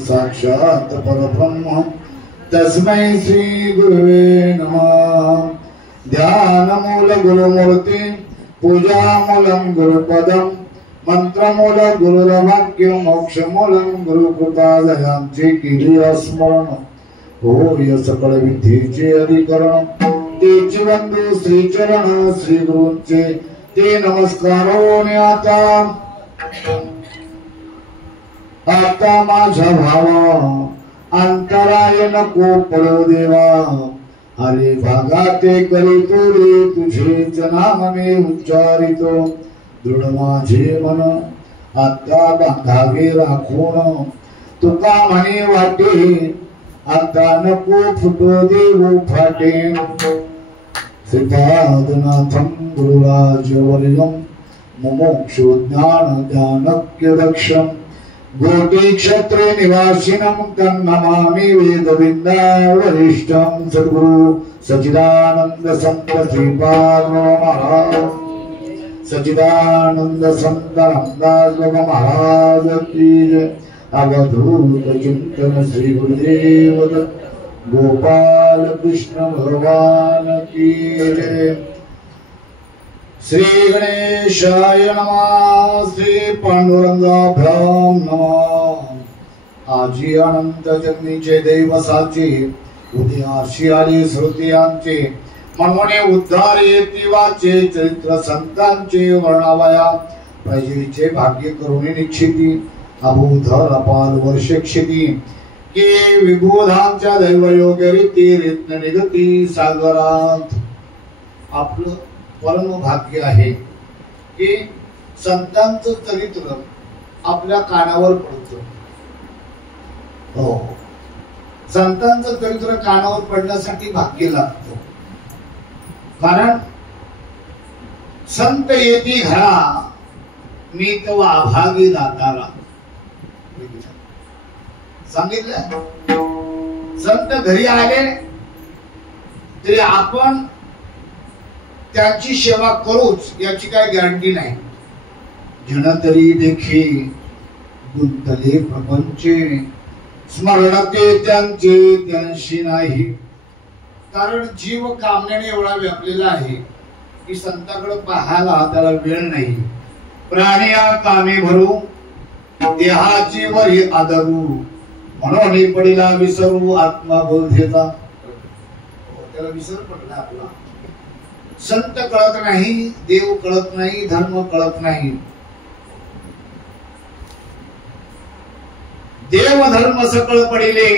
साक्षात् परब्रह्म तस्मै श्री गुरुवे नमः। ध्यानमूल गुरुमूर्ति पूजामूलं गुरुपदं मंत्रमूल गुरुवाक्य मोक्षमूलं गुरुकृपादयांचे केले स्मरण होय सकळ विद्येचे अधिकरण तेचे बंधू श्रीचरण श्री गुरूंचे ते नमस्कारोने आता माझा भावा अंतराय नको पडो देवा हरे भागाते करीतो रे तुझेच नाम मी उच्चारितो दृढ माझे मन आता बांधावे राखून तुका म्हणे वाटे आता नको फुटो देऊ फाटे श्रीपादनाथं गुरुराजवर्यं मुमुक्षु ज्ञान ज्ञानक्य दक्षं गोटी क्षत्रे निवासिनं तन्नमामि वेदविन्दाय वरिष्ठं सद्गुरु सच्चिदानंद संत श्रीपाद महाराज सच्चिदानंद संत रामदास महाराज की जय। अवधूत चिंतन श्री गुरुदेव गोपाल कृष्ण भगवान की जय। श्री गणेशाय नमः श्री पांडुरंगाभ्याम नमः। आजी अनंत जगनीचे दैवसाचे उदयाशी आली श्रुतियांचे मनमने उद्धार येती वाचे चरित्र संतांचे वर्णावया प्रजेचे भाग्य करुणी निश्चिती अभूधर अपार वर्ष क्षिती के विभूधांच्या दैवयोग रीती रित्न निगती सागरात। आपलं परम भाग्य आहे की संतांचं चरित्र आपल्या कानावर पडतं। हो, संतांचं चरित्र कानावर पडण्यासाठी भाग्य लागतं। कारण संत येती घरा मी तो अभागी दाताला सांगितलं. संत घरी आले तरी आपण त्यांची सेवा करूच याची काय गॅरंटी नाही. जन तरी देखी गुंतले प्रपंचे, स्मरण ते त्यांचे त्यांशी नाही. कारण जीव कामण्याने एवढा व्यापलेला आहे की संताकडे पाहायला त्याला वेळ नाही. प्राणिया कामे भरू देहाची वरी आदरू, म्हणून पडिला विसरू आत्मबोधेचा. त्याला विसर पडला आपला. संत कळत नाही, देव कळत नाही, धर्म कळत नाही. देव धर्म सकळ पडिले,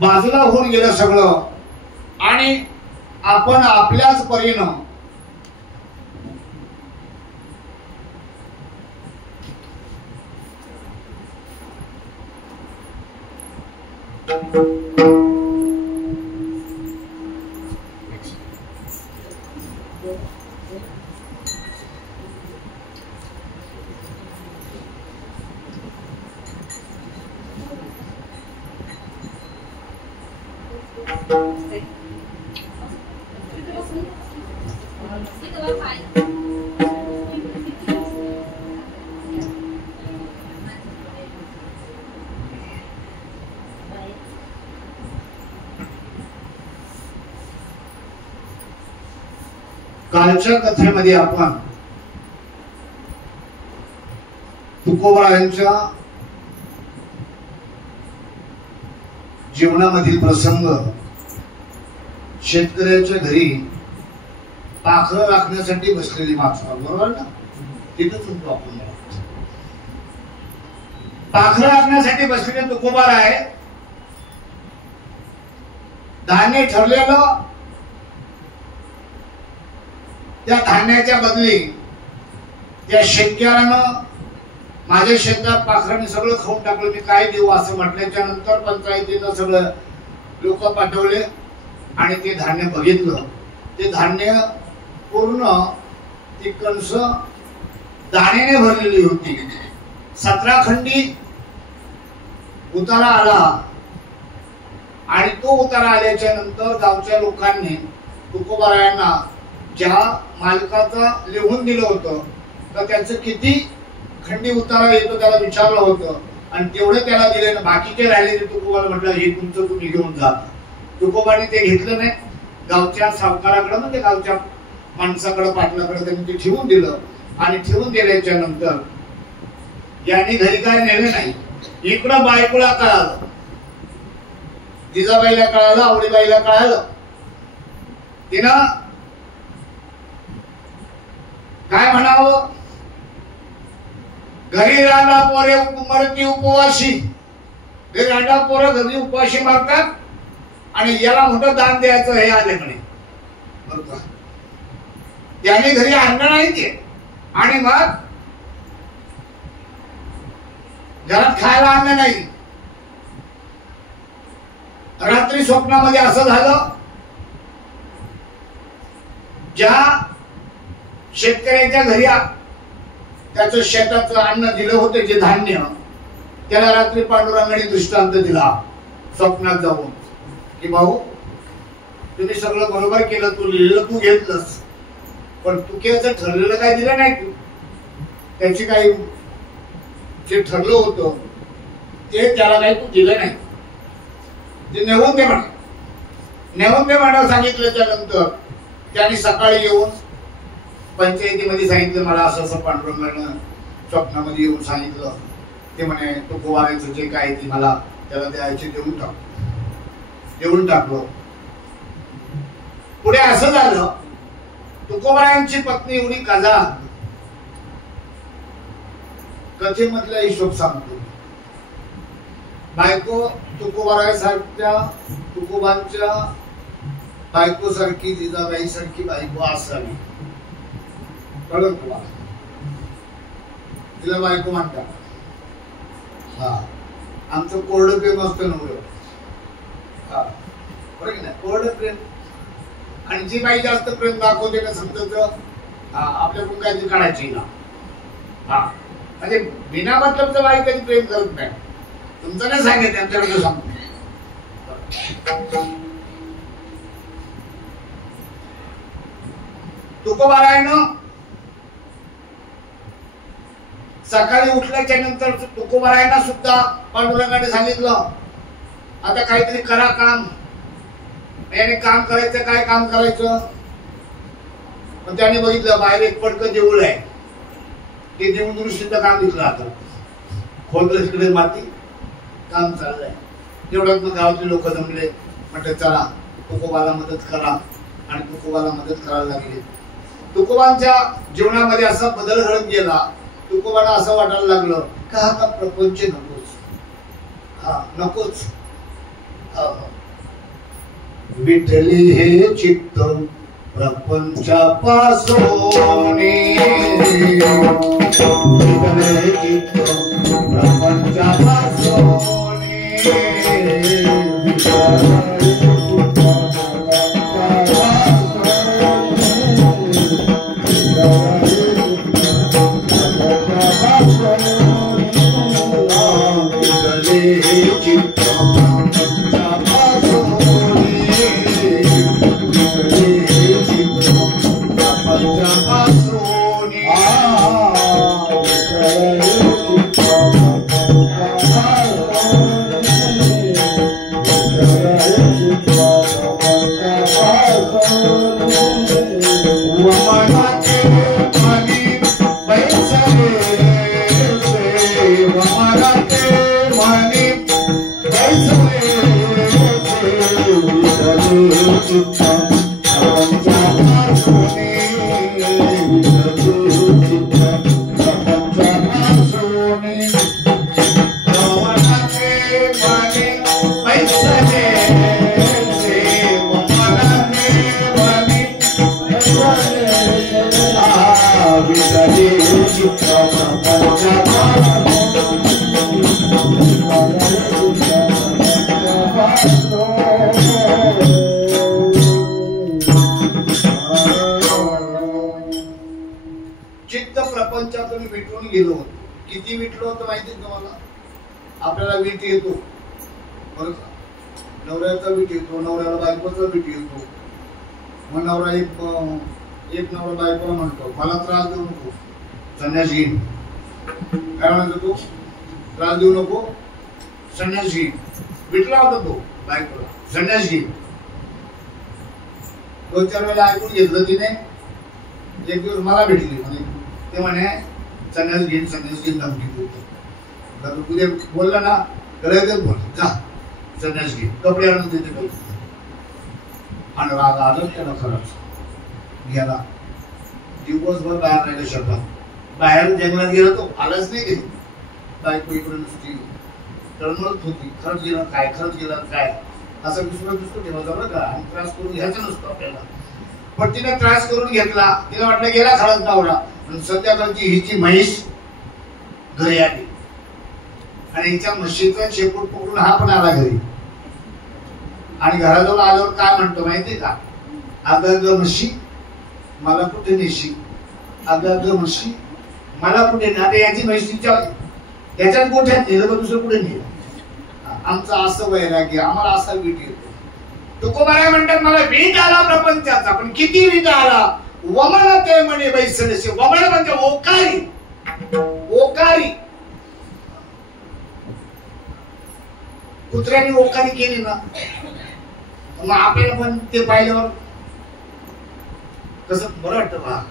बाजूला होऊन गेलं सगळं आणि आपण आपल्याच परीनं कालच्या कथेमध्ये आपण तुकोबारायांच्या जीवनामधील प्रसंग, शेतकऱ्याच्या घरी पाखरं राखण्यासाठी बसलेली माणसं, बरोबर ना? तिथंच होतो आपण. पाखरं राखण्यासाठी बसलेले तुकोबाराय धान्य ठरलेलं, त्या धान्याच्या बदली त्या शेतकऱ्यानं माझ्या शेतात पाखरांनी सगळं खाऊन टाकलं, मी काय देऊ असं म्हटल्याच्या नंतर पंचायतीनं सगळं लोक पाठवले आणि ते धान्य बघितलं. ते धान्य पूर्ण ती कणस दाण्याने भरलेली होती. 17 खंडी उतारा आला आणि तो उतारा आल्याच्या नंतर गावच्या लोकांनी तुकोबारायांना ज्या मालकाचं लिहून दिलं होतं तर त्याचं किती खंडी उतारा येतो त्याला विचारलं होतं आणि तेवढे त्याला दिले ना. बाकीचे राहिले ते तुकोबाला म्हटलं हे तुमचं तुम्ही घेऊन जा. तुकोबाने ते घेतलं नाही. गावच्या सावकाराकडे म्हणजे गावच्या माणसाकडे पाटलाकडे त्यांनी ते ठेवून दिलं आणि ठेवून दिल्याच्या नंतर यांनी घरी काय नेलं नाही. इकडं बायकोला कळालं, जिजाबाईला कळालं, आवडीबाईला कळालं. तिनं काय म्हणावं, घरी रांडा पोरे मरती उपवासी. घरी रांडा पोरं घरी उपवासी मारतात आणि याला मोठं दान द्यायचं हे आले म्हणे. बरोबर, त्याने घरी अन्न नाही ते आणि मग घरात खायला अन्न नाही. रात्री स्वप्नामध्ये असं झालं, ज्या शेतकऱ्याच्या घरी त्याचं शेताचं अन्न दिलं होतं जे धान्य, त्याला रात्री पांडुरंगाने दृष्टांत दिला स्वप्नात जाऊन की भाऊ तुम्ही सगळं बरोबर केलं, तू लिहिलं, तू घेतलंस, पण तुक्याचं ठरलेलं काय दिलं नाही. तू त्याची काही जे ठरलं होतं ते त्याला काही तू दिलं नाही. ते नेऊन दे म्हणा, नेऊन दे म्हणा सांगितल्याच्या नंतर त्याने सकाळी येऊन पंचायतीमध्ये सांगितलं मला असं असं पांडुरंगानं स्वप्नामध्ये येऊन सांगितलं. ते म्हणे तुकोबारायचं जे काय ते मला त्याला द्यायचे देऊन टाकलं. पुढे असं झालं, तुकोबारायांची पत्नी एवढी काजा कथेमधला हिशोब सांगतो. बायको तुकोबारायसारख्या तुकोबांच्या बायको सारखी जिजाबाई सारखी बायको असावी. कळलं तुला? तिला बायको म्हणतात. हा, आमचं कोरडं प्रेम असतं नव्हतं. हा, बरं की नाही? कोरडं प्रेम आणि जी बाई जास्त प्रेम दाखवते ना समजायचं आपल्याकडून काहीतरी काढायची ना. म्हणजे बिना मतलबचं बाई कधी प्रेम करत नाही. तुमचं नाही सांगितलं त्यांच्याकडे सांगतो. तुकोबारायनं सकाळी उठल्याच्या नंतर तुकोबारायना सुद्धा पांडुरंगाने सांगितलं आता काहीतरी करा काम. याने काम करायचं, काय काम करायचं. पण त्याने बघितलं बाहेर एक पडकं देऊळ आहे. ते देऊळ दुरुस्तीचं काम घेतलं. आता खोदलं तिकडे माती, काम चाललंय. तेवढ्यात मग गावातले लोक जमले. म्हटलं चला तुकोबाला मदत करा. आणि तुकोबाला मदत करायला लागले. तुकोबांच्या जीवनामध्ये असा बदल घडत गेला. तुकोबाला असं वाटायला लागलं का आता प्रपंच नकोच. नकोच. विठ्ठली हे चित्त प्रपंचापासून चित्त प्रपंचातून विटून गेलो होतो. किती विटलो होतं माहिती तुम्हाला. आपल्याला वीट येतो बरं का. नवऱ्याचा वीट येतो, नवऱ्याला बायकोचा वीट येतो. मग नवरा एक नवरा बायकोला म्हणतो मला त्रास देऊ नको संन्यास घेईन. काय म्हणतो तो, त्रास देऊ नको संन्यास घेईन. विटला होता तो बायकोला, संन्यास घेईन. 2-4 वेळा ऐकून घेतलं तिने. एक दिवस मला भेटली म्हणे, ते म्हणे संन्यास घेईन धमकी देतो. तुझे बोलला ना करायचं बोल जा संन्यास घेईन. कपडे आणून देते आणि राग आलं त्याला. खरंच गेला. दिवसभर बाहेर राहिलं. शब्दात बाहेर जंगलात गेला तो आलाच नाही. गेली बायको इकडे नुसती तळमळत होती. खरंच गेला काय, खरंच गेला काय असं विसरून ठेवायचा बरं का. आणि त्रास करून घ्यायचा नसतो आपल्याला. पण तिने त्रास करून घेतला. तिला वाटलं गेला खरंच नवरा. संध्याकाळची हिची म्हैस घरी आली आणि हिच्या म्हशीचा शेपूट पकडून हा पण आला घरी. आणि घराजवळ आल्यावर काय म्हणतो माहिती का, अगं म्हशी मला कुठे नेशी, अगं म्हशी मला कुठे ना. आता याची म्हशीच्या याच्यात गोठ्यात नेलं तर दुसरं कुठे नेलं. आमचं असं वैराग्य, आम्हाला असा वीट येतो. तुकोबाराय म्हणतात मला वीट आला प्रपंचाचा. पण किती वीट आला. वमन ते म्हणे बैसलसे. वमन म्हणजे ओकारी. ओकारी कुत्र्याने ओकारी केली ना मग आपल्याला पण ते पाहिल्यावर कसं बरं वाटतं बा.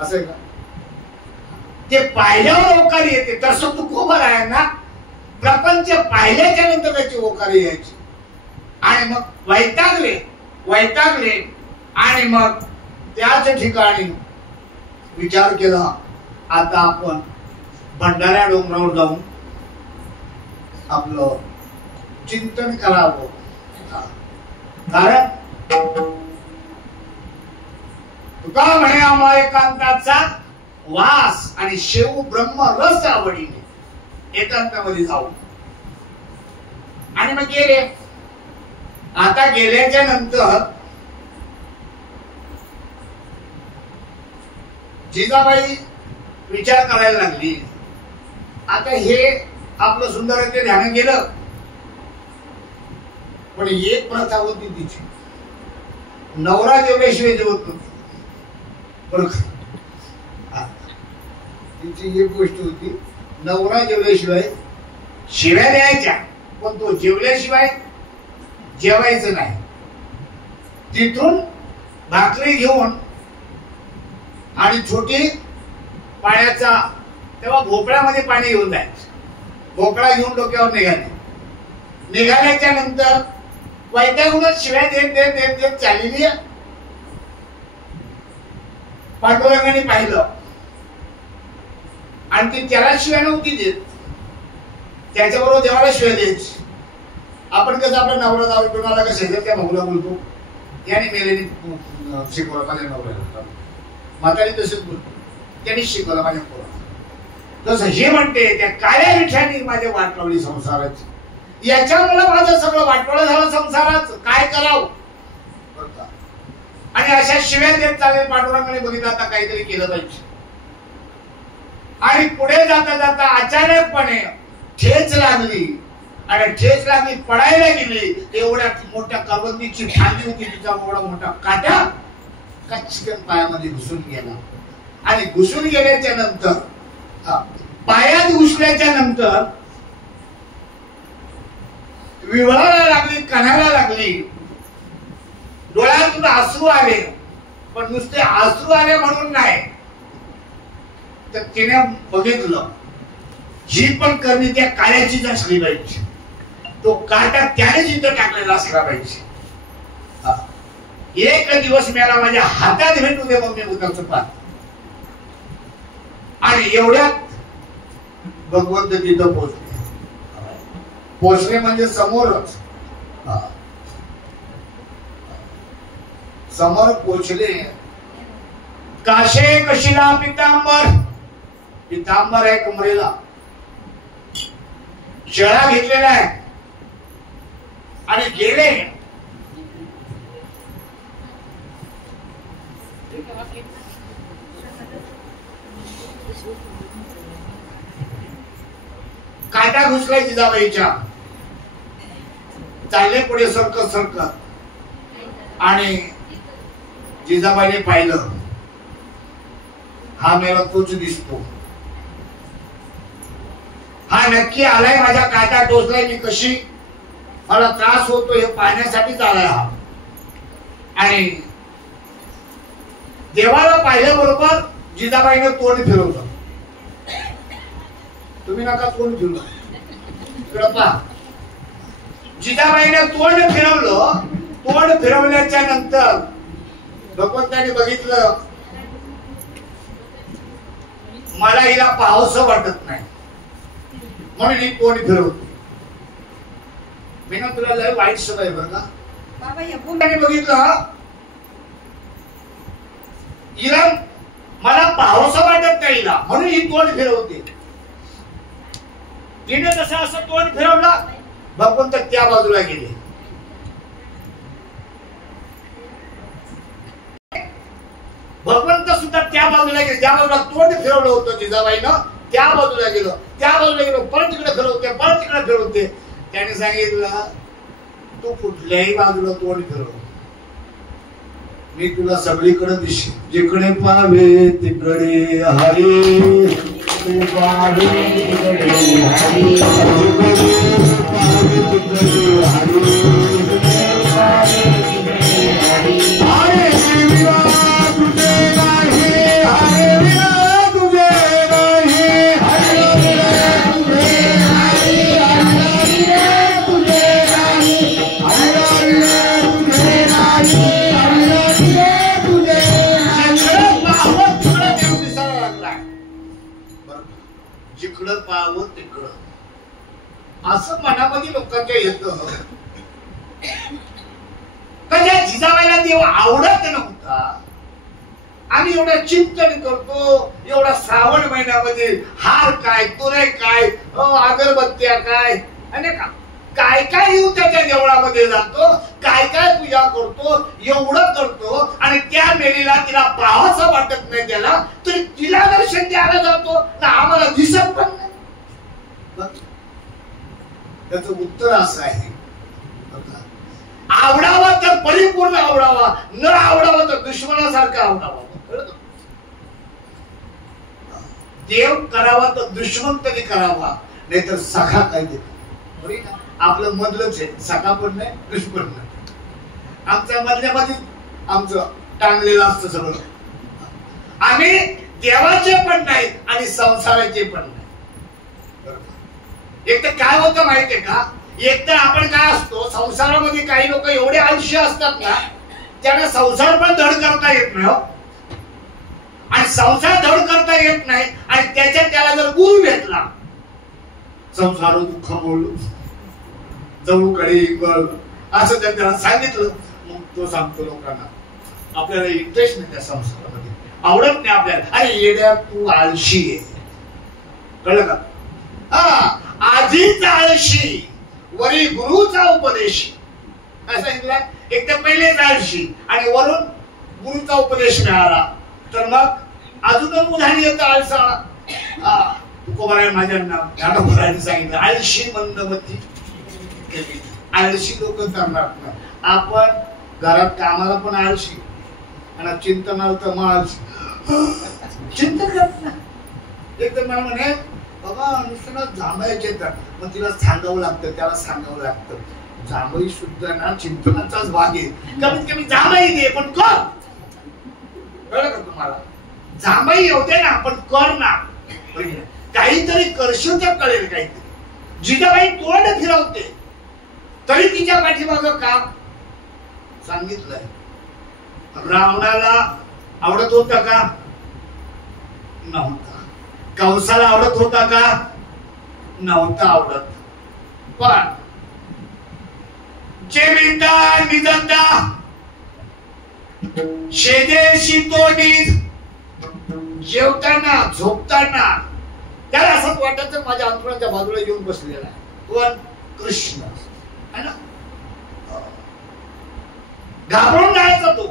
असं आहे का. ते पाहिल्यावर ओकारी येते. तसं तुकोबारायांना प्रपंच पाहिल्याच्या नंतर त्याची ओकारी यायची. आणि मग वैतागले आणि मग त्याच ठिकाणी विचार केला आता आपण भंडाऱ्या डोंगरावर जाऊन आपलं चिंतन करावं. कारण तुका म्हणे आम्हा एकांताचा वास आणि शेव ब्रह्म रस आवडीने एकांतामध्ये जाऊ. आणि मग गेले. आता गेल्याच्या नंतर जिजाबाई विचार करायला लागली, आता हे आपलं सुंदर ते ध्यान गेलं, पण एक प्रथा होती तिची, नवरा जेवल्याशिवाय जेवत नव्हती. बरोबर, तिची एक गोष्ट होती, नवरा जेवल्याशिवाय शिव्या द्यायच्या, पण तो जेवल्याशिवाय जेवायचं नाही. तिथून भाकरी घेऊन आणि छोटी पाण्याचा, तेव्हा भोपळ्यामध्ये पाणी घेऊन जायचं, भोपळा घेऊन डोक्यावर निघाल्याच्या नंतर वैद्याहूनच शिव्या देत देत देत देत चाललेली. पांडुरंगाने पाहिलं आणि ती त्याला शिव्या नव्हती देत, त्याच्याबरोबर देवाला शिव्या द्यायची. आपण कसं आपल्या नवरा दारू पिऊन आला का शेजारच्या भाऊला बोलतो, याने मेलेने शिकवलं माझ्या नवऱ्याला, म्हातारी तसंच बोलतो, त्यांनी शिकवलं माझ्या पोराला. तसं हे म्हणते, त्या काळ्या विठ्याने माझ्या वाट लावली संसाराची, याच्यामुळे माझं सगळं वाटोळं झालं संसाराचं, काय करावं. आणि अशा शिव्या देत चालेल. पांडुरंगाने बघितलं आता काहीतरी केलं पाहिजे, आणि पुढे जाता जाता अचानकपणे ठेच लागली, आणि ठेच लागली, पडायला गेली. एवढ्या मोठ्या करवंदीची फांदी होती, तिचा एवढा मोठा काटा कचकन पायामध्ये घुसून गेला. आणि घुसून गेल्याच्या नंतर, पायात घुसल्याच्या नंतर विवळायला लागली, कणाला लागली, डोळ्यातून अश्रू आले. पण नुसते अश्रू आले म्हणून नाही, तर तिने बघितलं ही पण करणी त्या काळ्याचीच असली पाहिजे, तो काटा त्याने जिथं टाकलेला असला पाहिजे. एक दिवस मला माझ्या हातात भेटू दे, मग मी उद्याचं पाहतो. आणि एवढ्यात भगवंत तिथं पोचले म्हणजे समोरच, समोर पोचले. काशे कशिला पितांबर, पितांबर आहे कमरेला, शेळा घेतलेला आहे, आणि गेले. काटा घुसलाय जिजाबाईच्या, चालले पुढे सरकत सरकत. आणि जिजाबाईने पाहिलं, हा मेला तोच दिसतो, हा नक्की आलाय, माझ्या काटा टोचलाय, मी कशी, मला त्रास होतो हे पाहण्यासाठीच आलाय हा. आणि देवाला पाहिल्याबरोबर जिजाबाईने तोंड फिरवलं. तुम्ही नका तोंड फिरवलं, इकडं पहा. जिजाबाईने तोंड फिरवलं. तोंड फिरवल्याच्या नंतर भगवंताने बघितलं, मला हिला पाहावसं वाटत नाही, म्हणून ही तोंड फिरवते. मी ना तुला लय वाईट सवय बरं का. बघितलं हिला मला पाहावसं वाटत नाही हिला, म्हणून ही तोंड फिरवते. तिने तसं असं तोंड फिरवलं, भगवंत त्या बाजूला गेले. भगवंत सुद्धा त्या बाजूला गेले, ज्या बाजूला तोंड फिरवलं होतं जिजाबाईनं, त्या बाजूला गेलो, त्या बाजूला गेलो, परत तिकडे फिरवते, परत तिकडे फिरवते. त्याने सांगितलं, तू कुठल्याही बाजूला तोंड फिरव, मी तुला सगळीकडे दिसेल, जिकडे पाहावे तिकडे हरी, तू पाहावे तिकडे हरी, पाहावे तिकडे हरी, हरे विना तुझे नाही, हरे विना तुझे नाही, हरे विना तुझे नाही, हरे विना तुझे नाही, हरे विना तुझे नाही, हरे विना तुझे नाही. जिकडं पाहावं तिकडं असं मनामध्ये लोकांच्या येतं. त्या जिजाबाईला देव आवडत नव्हता. आम्ही एवढं चिंतन करतो, एवढा श्रावण महिन्यामध्ये हार काय, तुरे काय, अगरबत्त्या काय, अनेक काय काय येऊ त्याच्या देवळामध्ये जातो, काय काय पूजा करतो, एवढं करतो, आणि त्या मेलीला तिला पाहावंसं वाटत नाही त्याला, तरी तिला दर्शन द्यायला जातो ना आम्हाला दिसत पण नाही. त्याचं उत्तर असं आहे, आवडावा तर परिपूर्ण आवडावा, न आवडावा तर दुश्मनासारखा आवडावा. देव करावा तर दुश्मन तरी करावा, नाहीतर सखा काय देतो. आपलं मधलंच आहे, सखा पण नाही दुश्मन नाही. आमच्या मधल्यामध्ये आमचं टांगलेलं असतं सगळं. आम्ही देवाचे पण नाही आणि संसाराचे पण नाही. एक तर काय होतं माहितीये का, एक तर आपण काय असतो संसारामध्ये, काही लोक एवढे आळशी असतात ना, त्यांना संसार पण धड करता येत नाही. आणि संसार धड करता येत नाही, आणि त्याच्यात त्याला जर गुरु भेटला, संसार दुःख बोलू जवळ कडे असं जर त्याला सांगितलं, मग तो सांगतो लोकांना आपल्याला इंटरेस्ट नाही त्या संसारामध्ये, आवडत नाही आपल्याला. अरे येड्या तू आळशी आहे, कळलं का? हा, आधीच आळशी, वरी गुरुचा उपदेश. काय सांगितलं? एक तर पहिलेच आळशी आणि वरून गुरुचा उपदेश मिळाला, तर मग अजून उदाहरण येतं आळसाळा. तुकोबाराय माझ्या नाव सांगितलं, आळशी मंदमती. आळशी लोक करणार नाही. आपण घरात कामाला पण आळशी आणि चिंतनाला तर मग आळशी, चिंतन करत नाही. एक तर मला म्हणे बाबा नुसतं जांभळाचे तर, मग तिला सांगावं लागतं, त्याला सांगावं लागतं, जांभळी सुद्धा ना चिंतनाचाच भाग आहे. कमीत कमी जांभळी दे पण कर. कळलं का तुम्हाला? जांभळी येऊ दे ना पण कर ना, काहीतरी करशील तर कळेल काहीतरी. जिजाबाई तोंड फिरवते तरी तिच्या पाठीमागं काम सांगितलंय. रावणाला आवडत होता का? नव्हता. कंसाला आवडत होता का? नव्हता आवडत. पण जेविता निजता शेदेशी तोडीत, जेवताना झोपताना त्याला असं वाटायचं माझ्या अंतराच्या बाजूला येऊन बसलेला आहे. पण कृष्ण है ना, घाबरून जायचा तो,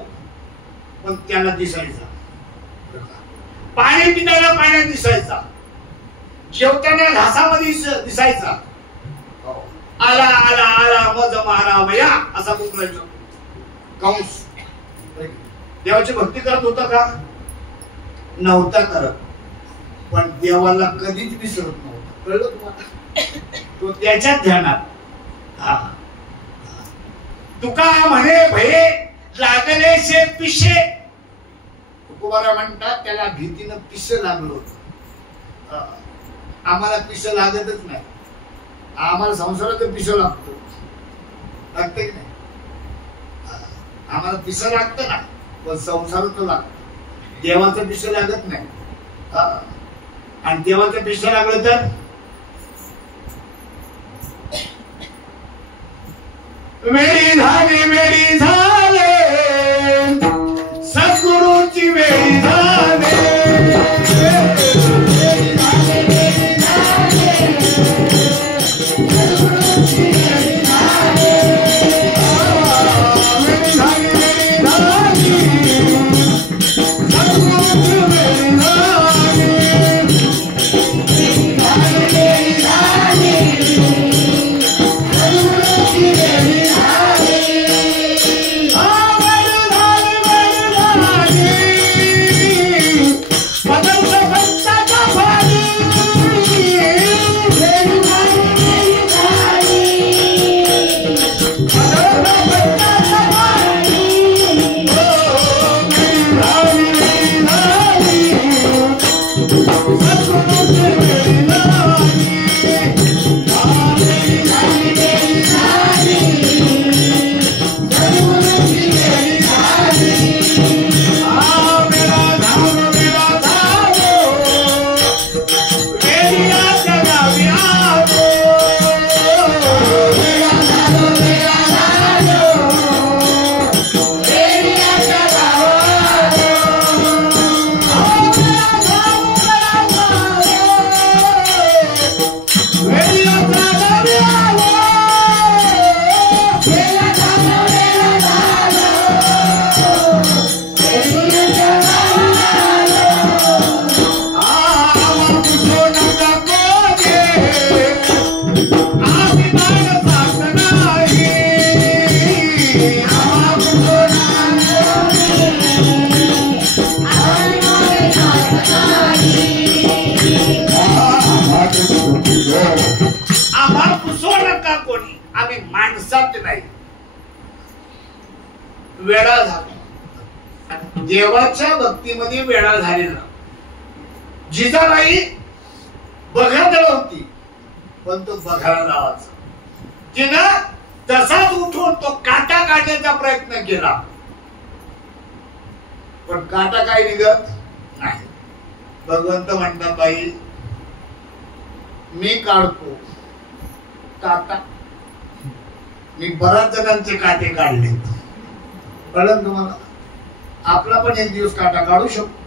पण त्याला दिसायचा. पाणी पिताना पाण्यात दिसायचा, जेवताना घासामध्ये दिसायचा. आला आला आला मज मारा वया असा बोलायचा कंस. देवाची भक्ती करत होता का? नव्हता करत. पण देवाला कधीच विसरत नव्हता. कळलं तुम्हाला? तो त्याच्याच ध्यानात. तुका म्हणे भये लागले शे पिशे. तुकोबारा म्हणतात त्याला भीतीनं पिस लागलं होतं. आम्हाला पिस लागतच नाही. आम्हाला संसारात पिस लागतो. लागतं की नाही? आम्हाला पिस लागतं ना, पण संसारात लागतं. देवाचं पिस लागत नाही. आणि देवाचं पिस लागलं तर वेळी झाले सद्गुरूची वेळी झाले. वेडा झाला, देवाच्या भक्तीमध्ये वेडा झालेला. जिजाबाई बघादळ होती, पण तो बघायला नावाचा. तिनं तसाच उठून तो काटा काढण्याचा प्रयत्न केला, पण काटा काय निघत नाही. भगवंत म्हणतात, बाई मी काढतो काटा. मी बऱ्याच जणांचे काटे काढले, कळलं तुम्हाला? आपला पण एक दिवस काटा काढू शकतो.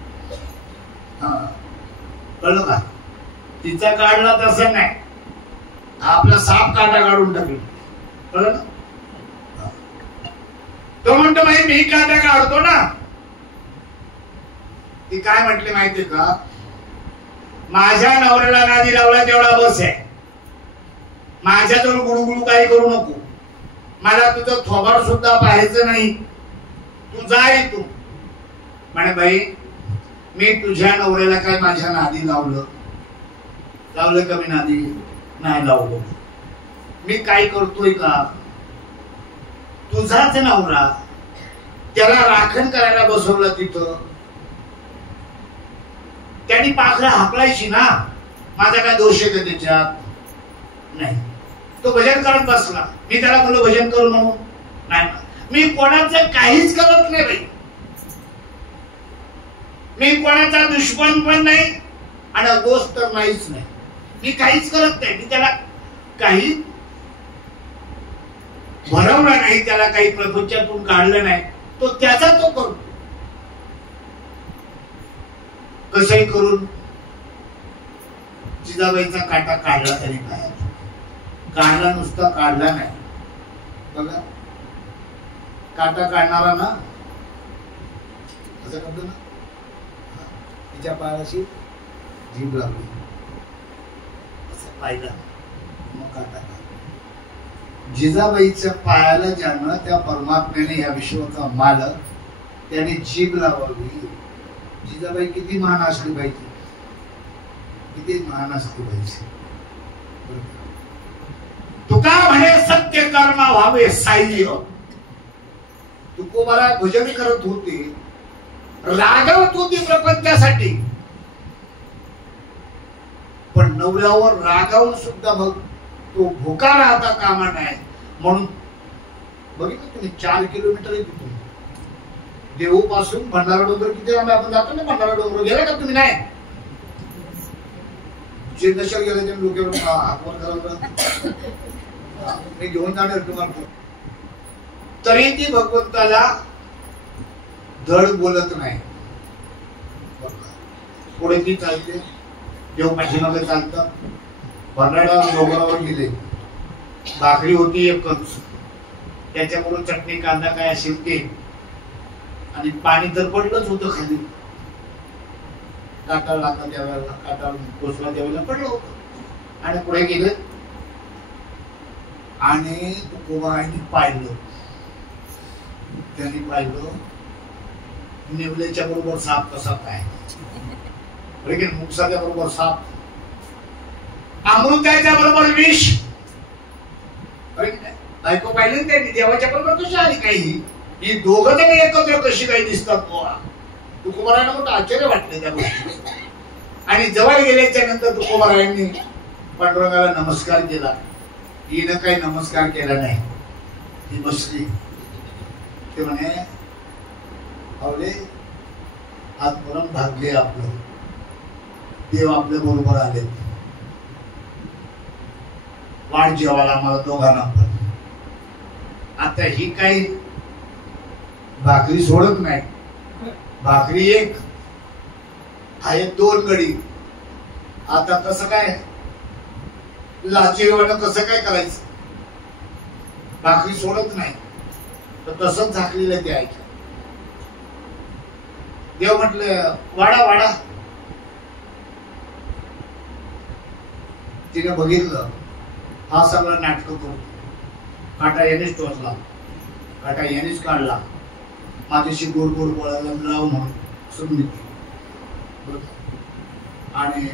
कळलं का? तिचा काढला तसं नाही, आपला साप काटा काढून टाकला. कळलं ना? तो म्हणतो भाई मी काटा काढतो ना. ती काय म्हटली माहितीये का? माझ्या नवऱ्याला नादी लावला तेवढा बस आहे, माझ्याजवळ गुळगुळू काही करू नको. मला तुझं थोबाड सुद्धा पाहायचं नाही, तू जा इथून. म्हणे बाई मी तुझ्या नवऱ्याला काय माझ्या नादी लावलं का? मी नादी नाही लावलो. मी काय करतोय का? तुझाच नवरा, त्याला राखण करायला बसवलं तिथं, त्यांनी पाखरं हाकलायची ना. माझा काय दोष आहे त्याच्यात? नाही. तो भजन करत बसला, मी त्याला बोललो भजन करू म्हणून नाही. मी कोणाचं काहीच करत नाही बाई, मी कोणाचा दुश्मन पण नाही आणि दोस्त तर नाहीच नाही. मी काहीच करत नाही. मी त्याला काही भरवलं नाही, त्याला काही प्रपंचातून काढलं नाही. तो त्याचा तो करतो, कसंही करून. जिजाबाईचा काटा काढला तरी काय, काढला नुसता काढला नाही. बघा काटा काढणारा ना असं करतो ना, तिच्या पायाशी जीभ लागली, असं पाहिलं मग काटा काढला. जिजाबाईच्या पायाला ज्यानं त्या परमात्म्याने या विश्वाचा मालक त्याने जीभ लावली. जिजाबाई किती महान असली पाहिजे, किती महान असली पाहिजे. तुका म्हणे सत्य कर्म व्हावे साह्य. तुकोबाला भजन करत होते, रागवत होती प्रपंचासाठी, पण नवऱ्यावर रागावून सुद्धा मग तो भोका राहता कामा नाही. म्हणून बघितलं तुम्ही 4 किलोमीटर आहे तिथून देहू पासून भंडारा डोंगर. किती लांब आपण जातो ना भंडारा डोंगर, गेला का तुम्ही? नाही. चेंदेश्वर गेले ते डोक्यावर हातवर करायला मी घेऊन जाणार तुम्हाला. तरी ती भगवंताला धड बोलत नाही. पुढे ती चालते, देव पाठीमागे चालतात. भंडारा डोंगरावर गेले, भाकरी होती एकच, त्याच्यामुळे चटणी कांदा काय असेल ते, आणि पाणी तर पडलंच होतं खाली. काटा लागला त्यावेळेला, काटा कोसला त्यावेळेला पडलं होतं. आणि पुढे गेले आणि तुकोबाईंनी पाहिलं, त्यांनी पाहिलं निवलेच्या बरोबर साप कसा काय, मुक्साच्या बरोबर साप, अमृताच्या बरोबर विष. ऐकू पाहिलं त्यांनी, देवाच्या बरोबर कशी आली काही, ही दोघं जण एकत्र कशी काही दिसतात. तुकोबारायांना मोठं आश्चर्य वाटलं त्या गोष्टी. आणि जवळ गेल्याच्या नंतर तुकोबारायांनी पांडुरंगाला नमस्कार केला. हिनं काही नमस्कार केला नाही, ती बसली. ते म्हणे आवले आज परम भाग्य आपलं, देव आपल्या बरोबर आले. वाढ जेवायला आम्हाला दोघांना पण. आता ही काही भाकरी सोडत नाही, भाकरी एक आहे 2 गडी. आता कसं काय लाचीवानं कसं काय करायचं, भाकरी सोडत नाही. तर तसंच झाकलेलं ते ऐक. देव म्हटलं वाडा वाडा. तिने बघितलं हा सगळं नाटक करू. काटा यानेच टोचला, काटा यानेच काढला, माझ्याशी गोड गोड बोलायला लाव म्हणून समजली. आणि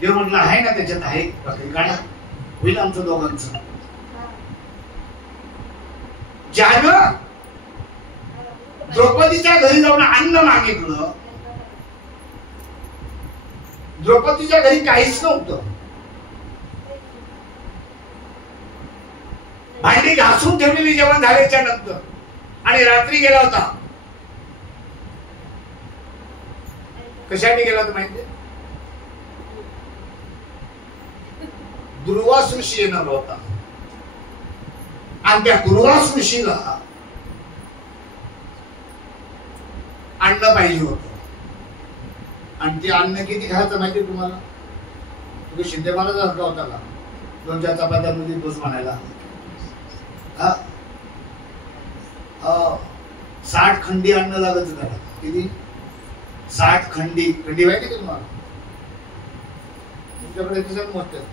देव म्हटलं आहे ना त्याच्यात, आहे भाकरी काढा, होईल आमचं दोघांचं. ज्यानं द्रौपदीच्या घरी जाऊन अन्न मागितलं, द्रौपदीच्या घरी काहीच नव्हतं, भांडी घासून ठेवलेली जेवण झाल्याच्या नंतर, आणि रात्री गेला होता. कशाने गेला होता माहितीये? दुर्वास ऋषी येणार होता, आणि त्या दुर्वास ऋषीला अन्न पाहिजे होत. आणि ते अन्न किती खायचं माहिती तुम्हाला? तुम्ही शिंदे महाराज असला होता का 2-4 चपात्या मध्ये बस म्हणायला? 60 खंडी अन्न लागत त्याला. किती? 60 खंडी. खंडी माहिती का तुम्हाला? तुमच्याकडे किती मोठं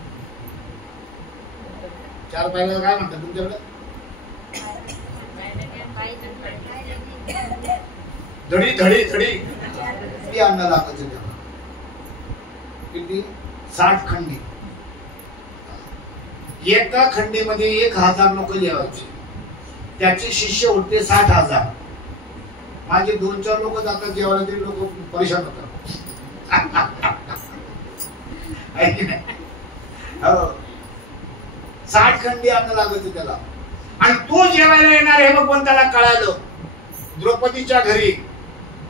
4 पायला काय म्हणतात तुमच्याकडे? धडी धडी धडी. किती अन्न लागत त्याला? किती? 60 खंडी. एका खंडीमध्ये 1000 लोक जेवायचे. त्याचे शिष्य होते 60,000. माझे 2-4 लोक जातात जेवायला, तरी लोक परेशान होतात. 60 खंडी अन्न लागत त्याला. आणि तो जेवायला येणार हे भगवंताला कळालं द्रौपदीच्या घरी.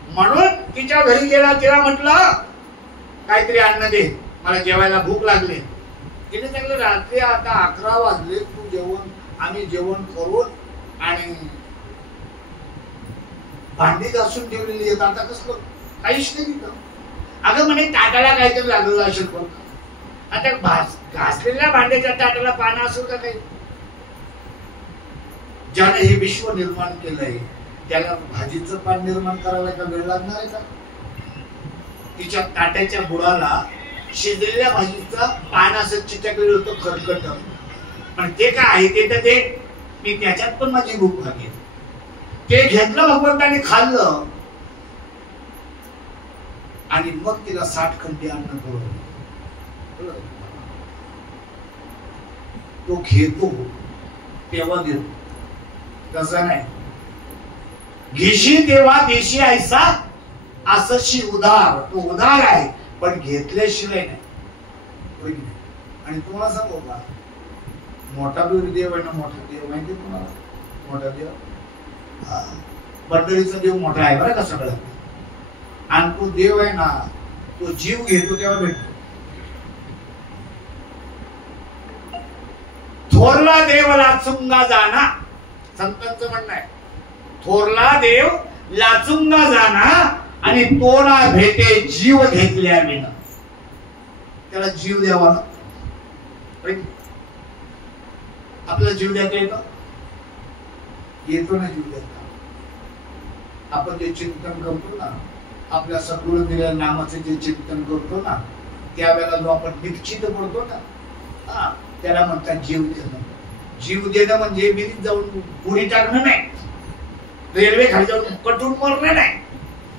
म्हणून तिच्या घरी गेला, तिला म्हटलं काहीतरी अन्न दे, मला जेवायला भूक लागली. तिने सांगितलं रात्री आता 11 वाजले, तू जेवण, आम्ही जेवण करून आणि भांडी घासून ठेवलेली आहेत, आता कसलं काहीच नाही दिलं. अगं म्हणे ताटाला काहीतरी लागलेलं असेल पण. आता घासलेल्या भांड्याच्या ताटाला पानं असेल का काही? ज्याने हे विश्व निर्माण केलंय त्याला भाजीचं पान निर्माण करायला का वेळ लागणार आहे का? तिच्या ताट्याच्या बुडाला शिजलेल्या भाजीचा पान असं चिटकलेलं होतं, खरकट. पण ते काय आहे ते तर ते, मी त्याच्यात पण माझी भूक भागेल. ते घेतलं भगवंताने, खाल्लं, आणि मग तिला 60 खंडी अन्न पुरवलं. तो घेतो तेव्हा देतो, तसा नाही. घेशी तेव्हा देशी ऐसा असशी उदार. तो उदार आहे पण घेतल्याशिवाय नाही. आणि तुम्हाला सांगू का, मोठा देव आहे ना, मोठा देव माहिती तुम्हाला? मोठा देव, पंढरीचा देव मोठा आहे बरं का सगळं. आणि तो देव आहे ना, तो जीव घेतो तेव्हा भेटतो. थोरला देव लाचुंगा जाना, संतांचं म्हणणं आहे. थोरला देव लाचुंगा जाना आणि तोला भेटे जीव घेतल्या विना. त्याला जीव द्यावा ना. आपला जीव देता येतो? येतो ना जीव देता. आपण जे चिंतन करतो ना, आपल्या सद्गुरू दिलेल्या नामाचे जे चिंतन करतो ना, त्यावेळेला जो आपण निश्चित पडतो ना, त्याला म्हणतात जीव देणं. जीव देणं म्हणजे विहिरीत जाऊन पुरी टाकणं नाही, रेल्वे खाली जाऊन कटून मरणं नाही,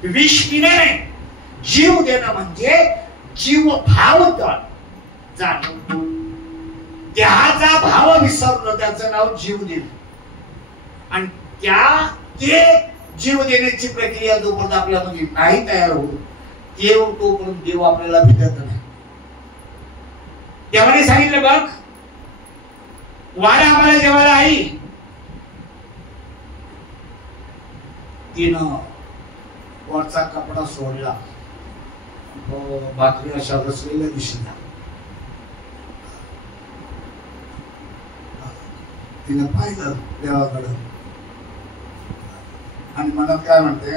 विष पिणं नाही. जीव देणं म्हणजे जीव भाव जाणून त्याचा भाव विसरणं, त्याचं नाव जीव देणं. आणि ते जीव देण्याची प्रक्रिया जोपर्यंत आपल्यामध्ये नाही तयार होत, तोपर्यंत देव आपल्याला भेटत नाही. देवाने सांगितलं बघ, वारा आम्हाला जेवायला आई. तिनं वरचा कपडा सोडला, भाकरी अशा बसलेल्या दिसल्या. तिनं पाहिलं देवाकडं आणि मनात काय म्हणते,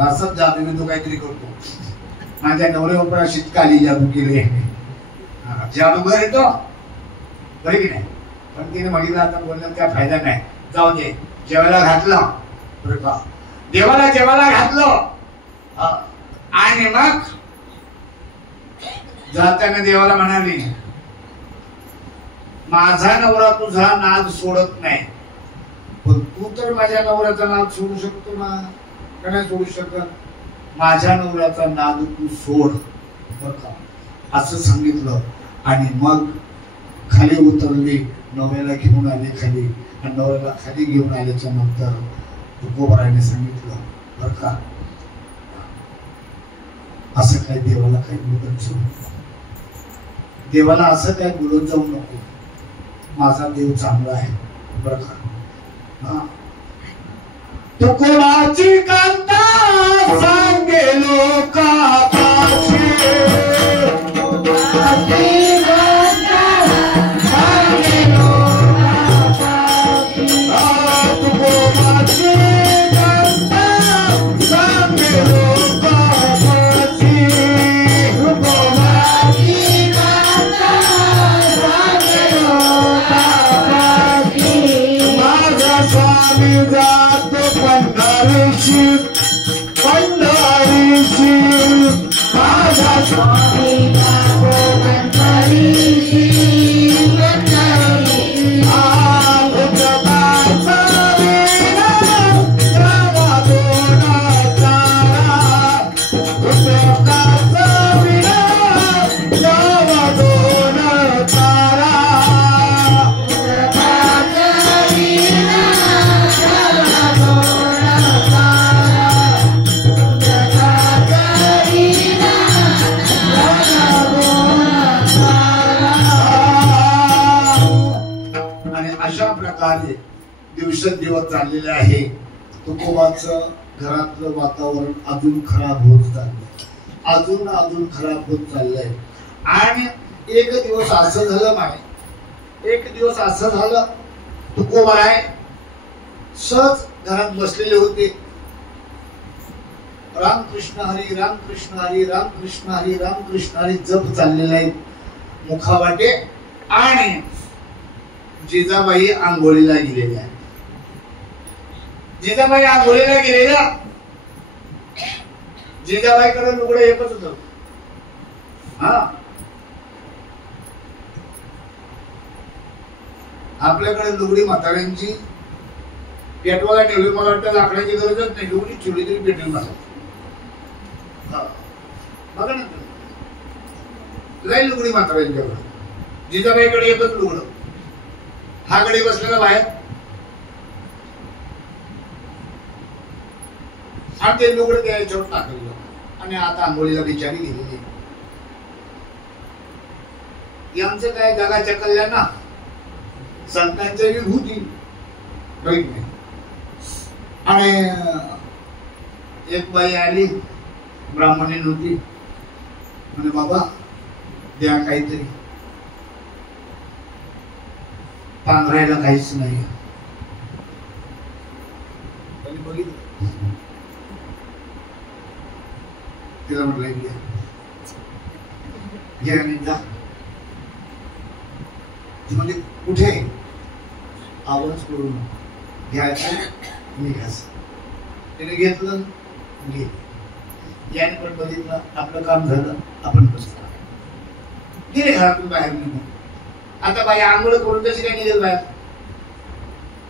असंच जादू मी तो काहीतरी करतो. माझ्या नवऱ्यावर अशीच काली जादू केली. जादूगर येतो बरे की नाही. पण तिने म्हटलं आता बोलण्यात काय फायदा नाही, जाऊ दे. जेवायला घातलं, देवाला जेवायला घातलं. आणि मग जाताना देवाला म्हणाली, माझा नवरा तुझा नाद सोडत नाही, पण तू तर माझ्या नवऱ्याचा नाद सोडू शकतो ना, का नाही सोडू शकत? माझ्या नवऱ्याचा नाद तू सोड बर का, असं सांगितलं. आणि मग खाली उतरली, नवऱ्याला घेऊन आली खाली. नवऱ्याला खाली घेऊन आल्याच्या नंतर तुकोबाराने सांगितलं, बरं का, असं काय देवाला काही बोलत जाऊ, देवाला असं काय बोलत जाऊ नको, माझा देव चांगला आहे, बरं का. तुकोबाची कांता सांगे लोकापाशी, दिवसेंदिवस चाललेले आहे. तुकोबाचं घरातलं वातावरण अजून खराब होत चाललंय, अजून खराब होत चाललंय. आणि एक दिवस असं झालं मागे, एक दिवस असं झालं, तुकोबाराय सहज घरात बसलेले होते. रामकृष्ण हरी, रामकृष्ण हरी, रामकृष्ण हरी, रामकृष्ण हरी जप चाललेला आहे मुखावाटे. आणि जिजाबाई आंघोळीला गेलेल्या. जिजाबाई आंघोळीला गेलेल्या. जिजाबाईकडे लुगडं एकच होतं. आपल्याकडे लुगडी म्हाताऱ्यांची पेटवायला ठेवली, मला वाटतं लाकडाची गरजच नाही, लुगडी ठेवली तरी पेटेल मला. बघा ना, लई लुगडी म्हाताऱ्यांच्याकडे. जिजाबाईकडे एकच लुगडं. हा गडी बसलेला बाहेर, आणि ते लुगडं त्याच्यावर टाकलेलं. आणि आता आंघोळीला बिचारी गेलेली. यांचं काय जगाच्या कल्याणा, संतांच्या विभूती. आणि एक बाई आली, ब्राह्मणी नव्हती, म्हणे बाबा द्या काहीतरी. पांघरायला काहीच नाही. बघितलं, तिला म्हटलं घ्या. म्हणजे कुठे आवाज करून घ्यायचं, निघायचं. तिने घेतलं, याने पण बघितलं, आपलं काम झालं, आपण बसलो, गेले घरातून बाहेर निघून. आता बाई आंघोळ करून कशी काय निघेल बाहेर?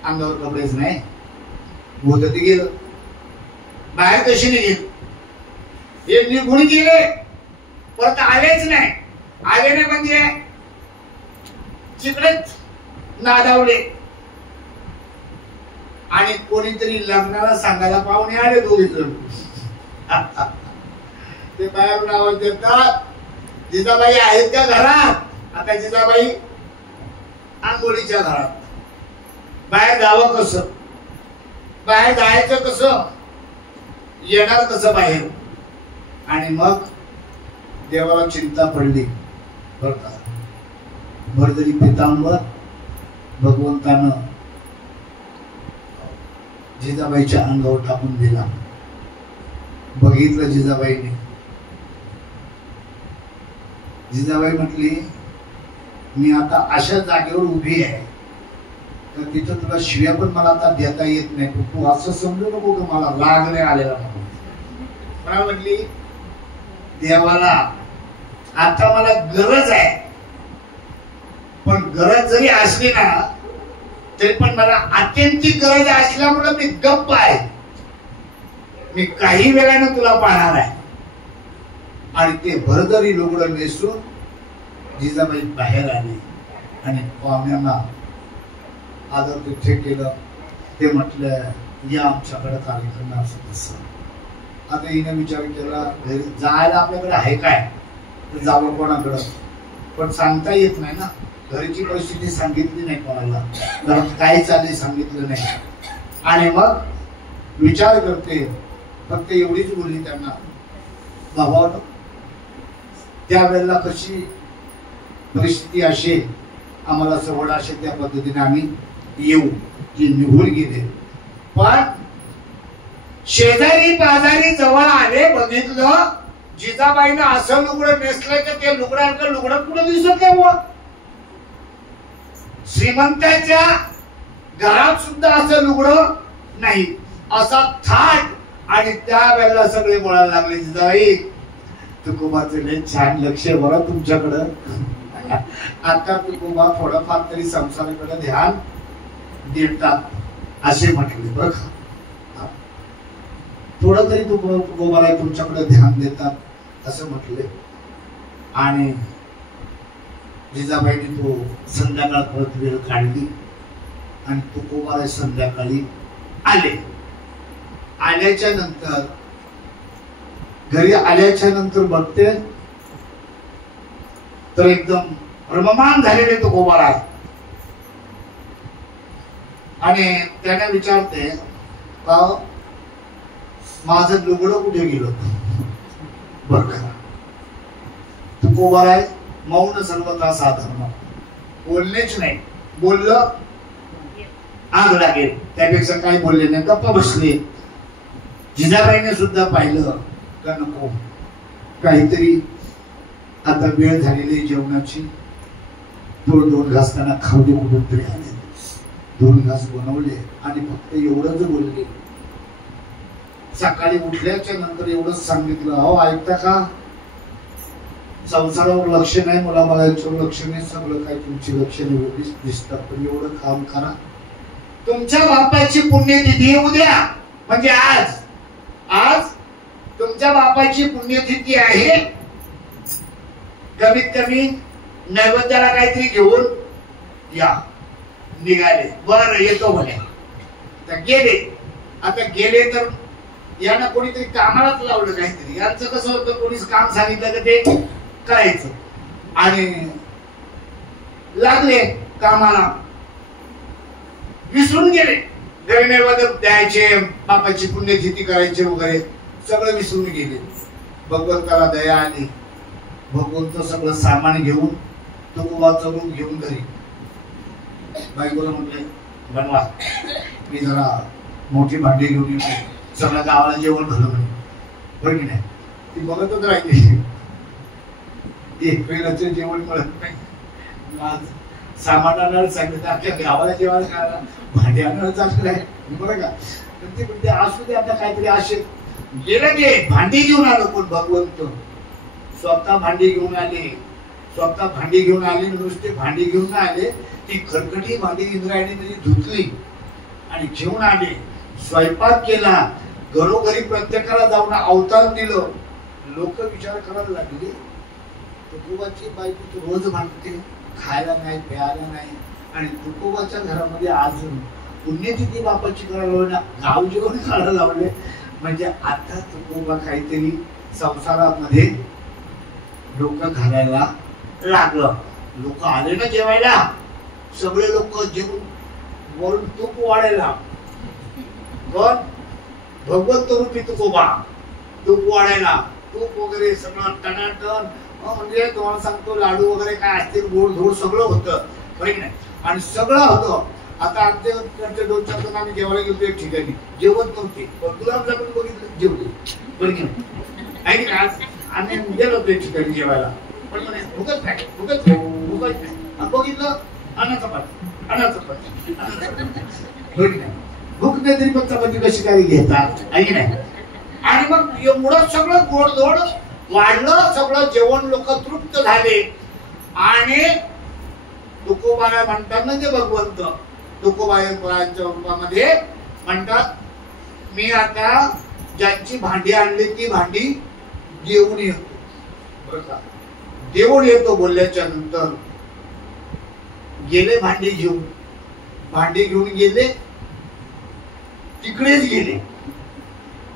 अंगावर कपडेच नाही, होत ते गेलं बाहेर, कशी निघेल? हे निघून गेले, परत आलेच नाही. आले नाही म्हणजे तिकडेच नादावले. आणि कोणीतरी लग्नाला सांगायला पाहुणे आले दोघे जण. ते बाहेरून आवाज देतात, जिजाबाई आहेत का घरात? आता जिजाबाई आंघोळीच्या घरात. बाहेर जावं कसं? बाहेर जायचं कसं? येणार कसं बाहेर? आणि मग देवाला चिंता पडली, बर का. भरजरी पितांबर भगवंतानं जिजाबाईच्या अंगावर टाकून दिला. बघितलं जिजाबाईने. जिजाबाई म्हटली, मी आता अशा जागेवर उभी आहे तर तिथं तुला शिव्या पण मला आता देता येत नाही. तू असं समजू नको की मला राग नाही आलेला. मला म्हटली, देवाला आता मला गरज आहे, पण गरज जरी असली ना तरी पण मला अत्यंतिक गरज असल्यामुळे मी गप्प आहे. मी काही वेळानं तुला पाहणार आहे. आणि ते भरदरी लुगडं नेसून जिजाबाई बाहेर आली आणि पाहुण्यांना आदर तिथे केलं. ते म्हटलं या आमच्याकडे कार्यक्रम असं तसं. आता हिने विचार केला घरी जायला आपल्याकडे आहे काय तर जावं कोणाकडं, पण सांगता येत नाही ना. घरची परिस्थिती सांगितली नाही कोणाला, घरात काय चालले सांगितलं नाही. आणि मग विचार करते, फक्त एवढीच बोलली त्यांना, भावानं त्यावेळेला कशी परिस्थिती असेल आम्हाला सवड असेल त्या पद्धतीने आम्ही येऊ. जी निघून गेले. पण शेजारी पाजारी जवळ आले, बघितलं जिजाबाईनं असं लुगडं नेसलं तर ते लुगडांचं लुगडं कुठं दिसत नाही बुवा. श्रीमंताच्या घरात सुद्धा असं लुगडं नाही, असा थाट. आणि त्यावेळेला सगळे बोलायला लागले जिजाबाई तुकोबाचं लय छान लक्ष बरं तुमच्याकडं. आता तुकोबा थोडंफार तरी संसाराकडे ध्यान देतात असे म्हटले बरं का. थोडं तरी तुकोबाला तुमच्याकडे ध्यान देतात असं म्हटले. आणि जिजाबाईने तो संध्याकाळ परत वेळ काढली आणि तुकोबाला संध्याकाळी आले. आल्याच्या नंतर घरी आल्याच्या नंतर बघते तर एकदम रममान झालेले तुकोबा. आणि त्याने विचारते का माझं लुगडं कुठे गेलं. बर का तुकोबा मौन सर्वथा साधर्म, बोललेच नाही. बोललं आग लागेल त्यापेक्षा काही बोलले नाही, गप्पा बसले. जिजाबाईने सुद्धा पाहिलं का नको काहीतरी आता वेळ झालेली जेवणाची, थोडं दोन घास त्यांना खाऊ दे कुठून तरी आले. दोन घास बनवले आणि फक्त एवढंच बोलले. सकाळी उठल्याच्या नंतर एवढंच सांगितलं, अहो ऐकता का संसारावर लक्ष नाही, मला याच्यावर लक्ष नाही, सगळं काही तुमची लक्षणे वेगळीच दिसतात, पण एवढं काम करा. तुमच्या बापाची पुण्यतिथी उद्या म्हणजे आज, आज तुमच्या बापाची पुण्यतिथी आहे. कमीत कमी नैवेद्याला काहीतरी घेऊन या. निघाले, बरं येतो म्हणे. गेले. आता गेले तर यांना कोणीतरी कामालाच लावलं काहीतरी. यांचं कसं होतं, कोणीच काम सांगितलं तर ते करायचं. आणि लागले कामाला, विसरून गेले. घरी नैवेद्य द्यायचे, बापाची पुण्यतिथी करायचे वगैरे सगळं विसरून गेले. भगवंताला दया आली. भगवंत सगळं सामान घेऊन तुकोबाचं रूप घेऊन घरी बायकोला म्हटले बनवा, मी जरा मोठी भांडी घेऊन येतो, सगळ्या गावाला जेवण भरलं म्हणे. बरं की नाही. ती बघतच राहिली. एक वेळाचं जेवण मिळत नाही. आज सामान आणायला सांगितलं, अख्ख्या गावाला जेवायला खायला भांडी आणायला चाललं आहे बरं का. ते म्हणते असू दे आता काहीतरी असे. गेलं ते भांडी घेऊन आलं, पण भगवंत स्वतः भांडी घेऊन आले. स्वतः भांडी घेऊन आले. नुसते भांडी घेऊन आले, ती खरकटी भांडी इंद्रायणी त्यांनी धुतली आणि घेऊन आले. स्वयंपाक केला, घरोघरी प्रत्येकाला जाऊन अवतार दिलं. लोक विचार करायला लागले, तुकोबाची बायको तर रोज भांडते, खायला नाही प्यायला नाही, आणि तुकोबाच्या घरामध्ये आज पुण्यतिथी बापाची करायला ना, गाव जेवण करायला लावले. म्हणजे आता तुकोबा काहीतरी संसारामध्ये डोकं घालायला लागलं. लोक आले ना जेवायला, सगळे लोक जेवून वरून तूप वाढायला. पण भगवंत रूपी तुकोबा तूप वाढायला, तूप वगैरे सगळं टनाटन. म्हणजे तुम्हाला सांगतो लाडू वगैरे काय असतील, गोड धोड सगळं होतं नाही. आणि सगळं होतं. आता आमच्या 2-4 जण आम्ही जेवायला गेलो एक ठिकाणी, जेवण नव्हते, पण गुलाबजामुन बघितलं जेवले. बरं की नाही. आम्ही गेलो एक ठिकाणी जेवायला, पण म्हणे भुकच नाही, भुकच नाही, भुकच नाही. बघितलं अन्ना चपाती. बरं की नाही. भूक नाही तरी पण चपाती कशी काही घेतात आहे नाही. आणि मग एवढं सगळं गोडधोड वाढलं, सगळं जेवण लोक तृप्त झाले. आणि तुकोबाला म्हणतात ना ते भगवंत, तुकोबाच्या रूपामध्ये म्हणतात, मी आता ज्यांची भांडी आणली ती भांडी देऊन येतो. बरं का, देऊन येतो बोलल्याच्या नंतर गेले भांडी घेऊन. भांडी घेऊन गेले, तिकडेच गेले,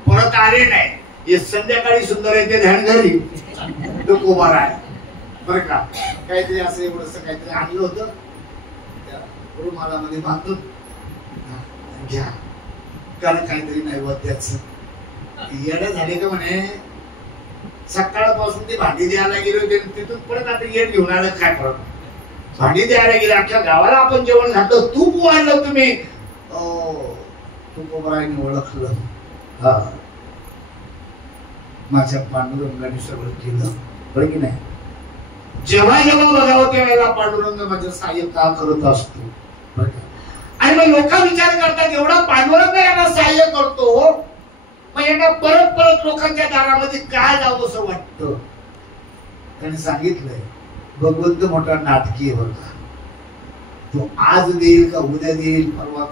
परत आले नाही. हे संध्याकाळी सुंदर आहे ते ध्यान घरी तुकोबार आहे बरं का. काहीतरी असं एवढंसं काहीतरी आणलं होतं त्या रुमालामध्ये बांधून घ्या, कारण काहीतरी नैवेद्याचं. येडं झाले का म्हणे, सकाळपासून ती भांडी द्यायला गेले होते, तिथून परत आता येड घेऊन आलं. काय फरक, भांडी द्यायला गेले, अख्ख्या गावाला आपण जेवण घातलं, तूप वाढलं तुम्ही. तुकोबाराने ओळखलं, हा माझ्या पांडुरंगाने सगळं केलं बरं की नाही. जेव्हा जेव्हा बघावं त्यावेळेला पांडुरंग माझं सहाय्य का करत असतो बरं का. आणि मग लोक विचार करतात एवढा पांडुरंग यांना सहाय्य करतो, मग यांना परत परत लोकांच्या दारामध्ये काय जावं असं वाटतं. त्यांनी सांगितलंय भगवंत मोठा नाटकी आहे बरं का. तो आज देईल का उद्या देईल परवा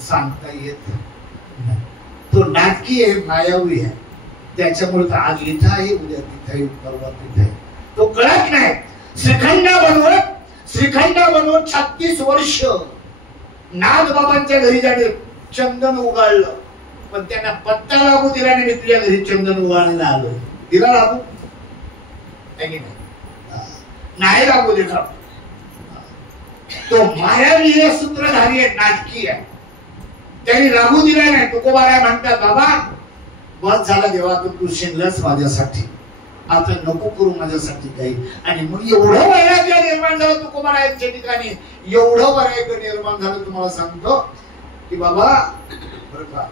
सांगता येत नाही. तो नाटकी आहे, मायावी आहे. त्याच्यामुळे तर आज इथं आहे, उद्या तिथं आहे, परवा तिथं आहे. तो कळत नाही. श्रीखंड बनवत 36 वर्ष नागबाबांच्या घरी जाणे, चंदन उगाळलं, पण त्यांना पत्ता लागू दिला नाही. मी तुझ्या घरी चंदन उगाळायला आलो, तिला लागू नाही लागू दिला. तो मायावी सूत्रधारी आहे, नाटकी आहे, त्यांनी लागू दिला नाही. तुकोबाराय म्हणतात बाबा बस झाला देवा, तू शिंदलाच माझ्यासाठी, आता नको करू माझ्यासाठी काही. आणि मग एवढं वैराग्य निर्माण झालं तुकोबारायांच्या ठिकाणी, एवढं वैराग्य निर्माण झालं तुम्हाला सांगतो की बाबा बरं का,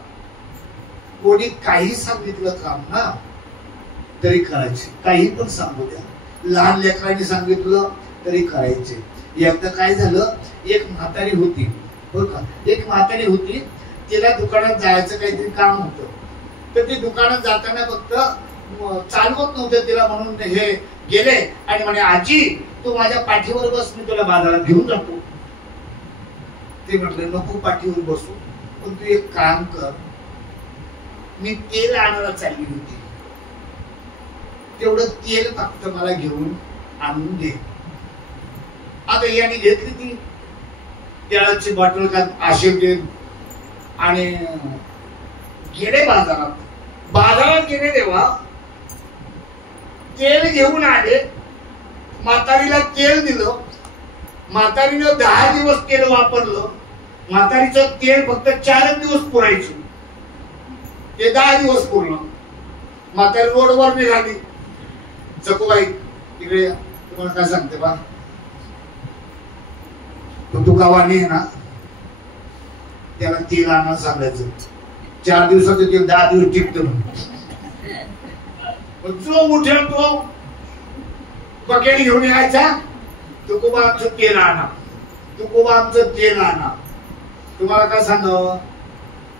कोणी काही सांगितलं काम ना तरी करायचे, काही पण सांगू द्या. लहान लेकरांनी सांगितलं तरी करायचे. एकदा काय झालं, एक म्हातारी होती बरं का, एक म्हातारी होती, तिला दुकानात जायचं काहीतरी काम होतं, तर ती दुकानात जाताना फक्त चालवत नव्हतं तिला, म्हणून हे गेले आणि म्हणे आजी तू माझ्या पाठीवर बस, मी तुला बाजारात घेऊन जातो. ते म्हटलं नको पाठीवर बसू, पण तू एक काम कर, मी तेल आणायला चालली होती, तेवढं तेल फक्त मला घेऊन आणून दे. आता याने घेतली ती तेलाची बॉटल का आशे आणि गेले बाजारात. बाजारात गेले तेव्हा तेल घेऊन आले, म्हातारीला तेल दिलं, म्हातारीनं 10 दिवस तेल वापरलं. म्हातारीचं तेल फक्त 4 दिवस पुरायचं, ते 10 दिवस पुरलं. म्हातारी रोडवर निघाली, चकूबाई इकडे तुम्हाला काय सांगते बा, तो तुकावानी आहे ना, त्याला तेल आणायला सांगायचं, 4 दिवसाचं तेल 10 दिवस टिकतं. जो उठेल तो बकेट घेऊन यायचा, तुकोबा आमचं तेल आणा, तुकोबा आमचं तेल आणा. तुम्हाला काय सांगावं,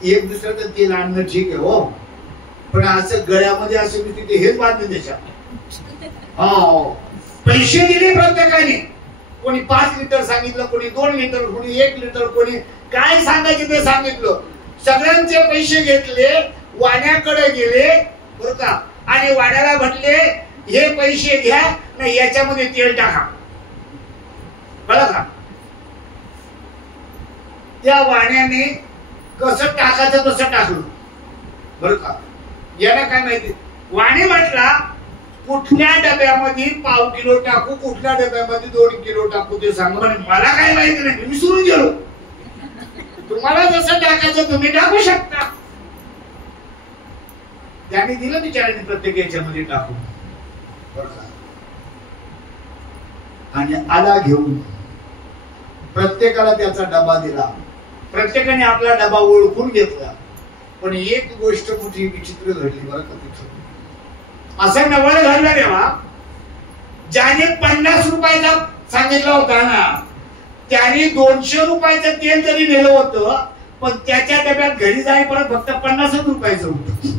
एक दुसऱ्याचं तेल आणणं ठीक आहे हो, पण असं गळ्यामध्ये असं मी तिथे हेच बांधले त्याच्यात. हो, पैसे दिले प्रत्येकाने, कोणी 5 लिटर सांगितलं, कोणी 2 लिटर, कोणी 1 लिटर, कोणी काय सांगायचे ते सांगितलं. सगळ्यांचे पैसे घेतले, वाण्याकडे गेले बरं का, आणि वाण्याला म्हटले हे पैसे घ्या नाही याच्यामध्ये तेल टाका. कळलं का? त्या वाण्याने कसं टाकायचं तसं टाकलं बरं का. याला काय माहिती, वाणी म्हटला कुठल्या डब्यामध्ये पाव किलो टाकू, कुठल्या डब्यामध्ये 2 किलो टाकू ते सांगा. म्हणे मला काय माहिती नाही, मी विसरून गेलो. तुम्हाला जसं टाकायचं तुम्ही टाकू शकता. त्याने दिलं बिचाराने प्रत्येक याच्यामध्ये टाकून बरं का. आणि आला घेऊन प्रत्येकाला त्याचा डबा दिला, प्रत्येकाने आपला डबा ओळखून घेतला. पण एक गोष्ट मोठी विचित्र घडली बरं का तिथं. असं नवल घडलं तेव्हा, ज्याने 50 रुपयाचा सांगितला होता ना, त्याने 200 रुपयाचं तेल जरी नेलं होतं, पण त्याच्या डब्यात घरी जाईपर्यंत फक्त 50 रुपयाचं होतं.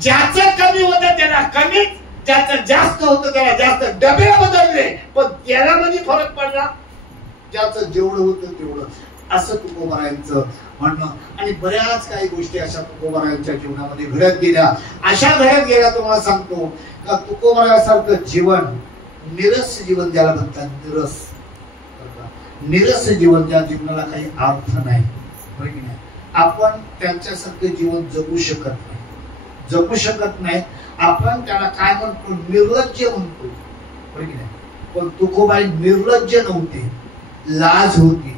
ज्याचं कमी होतं त्याला कमी, ज्याचं जास्त होतं त्याला जास्त. डबे बदलले पण त्याला मध्ये फरक पडला, ज्याचं जेवढं होतं तेवढं. असं तुकोबारायांचं म्हणणं. आणि बऱ्याच काही गोष्टी अशा तुकोबारायांच्या जीवनामध्ये घडत गेल्या. अशा घडत गेल्या तुम्हाला सांगतो का, तुकोबारायासारखं जीवन, निरस जीवन ज्याला म्हणतात, निरस निरस जीवन, ज्या जीवनाला काही अर्थ नाही, आपण त्यांच्यासारखं जीवन जगू शकत नाही. आपण त्याला काय म्हणतो, निर्लज्ज म्हणतो. पण तुकोबाई निर्लज्ज नव्हते, लाज होती.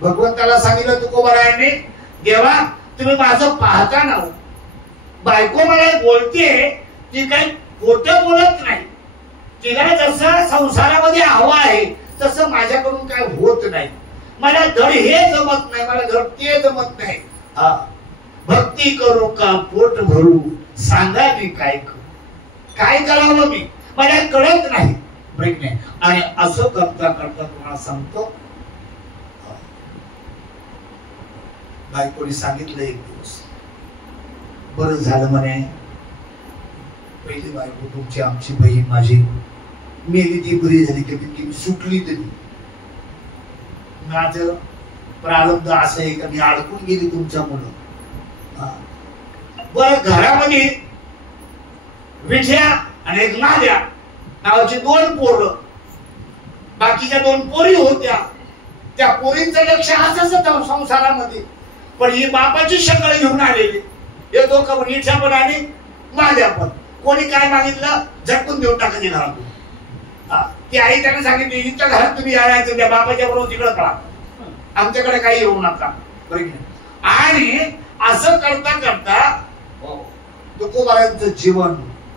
भगवंताला सांगितलं तुकोबारायांनी, देवा तुम्ही माझं पाहता ना, बायको मला बोलते, ती काही खोटं बोलत नाही, तिला जसं संसारामध्ये हवा आहे तसं माझ्याकडून काय होत नाही. मला धड हे जमत नाही, मला धड ते जमत नाही. भक्ती करू का पोट भरू, सांगा मी काय करू, काय करावं मी, मला कळत नाही. आणि असं करता करता तुम्हाला सांगतो, बायकोने सांगितलं एक दिवस, बरं झालं म्हणे, पहिली बायको तुमची, आमची बहीण माझी मेली ती बरी झाली, कधी सुटली तरी. माझं प्रारब्ध असं आहे का मी अडकून गेली तुमच्यामुळं. बरं, घरामध्ये विठ्या आणि एक नाद्या नावाची 2 पोरं, बाकीच्या 2 पोरी होत्या. त्या पोरींचं लक्ष असंच होतं संसारामध्ये. पण ही बापाची शक्कल घेऊन आलेली, हे दोघं पण, विठ्या पण आणि नाद्या पण. कोणी काय मागितलं झटकून देऊन टाकायचे घरातून. ती आई त्यांना सांगितली, इथच्या घरात तुम्ही यायचं, त्या बापाच्या बरोबर तिकडे पळा, आमच्याकडे काही येऊ नका. आणि असं करता करता तुकोबारायांचं जीवन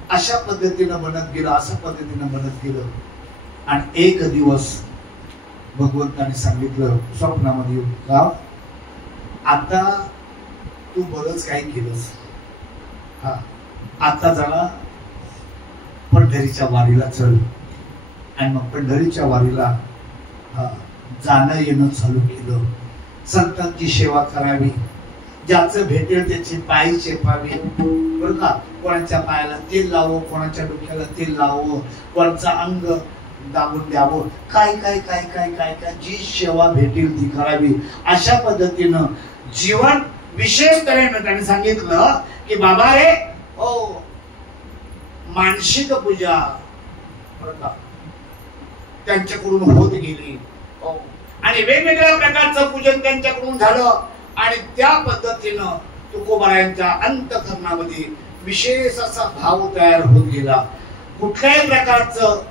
अशा पद्धतीनं बनत गेलं, अशा पद्धतीनं बनत गेलं. आणि एक दिवस भगवंताने सांगितलं स्वप्नामध्ये, का आता तू बरंच काही केलंस, आता जरा पंढरीच्या वारीला चल. आणि मग पंढरीच्या वारीला जाणं येणं चालू केलं. संतांची सेवा करावी, ज्याचं भेटेल त्याचे पाय चेपावे, बरं का. कोणाच्या पायाला तेल लावं, कोणाच्या डोक्याला तेल लावं, कोणाचं अंग दाबून द्यावं, काय काय काय काय काय काय जी सेवा भेटेल ती करावी. अशा पद्धतीनं जीवन विशेष तऱ्हेनं त्यांनी सांगितलं की बाबा रे, मानसिक पूजा त्यांच्याकडून होत गेली, आणि वेगवेगळ्या प्रकारचं पूजन त्यांच्याकडून झालं. आणि त्या पद्धतीनं तुकोबारायांच्या अंतःकरणामध्ये विशेष असा भाव तयार होत गेला. कुठल्याही प्रकारचं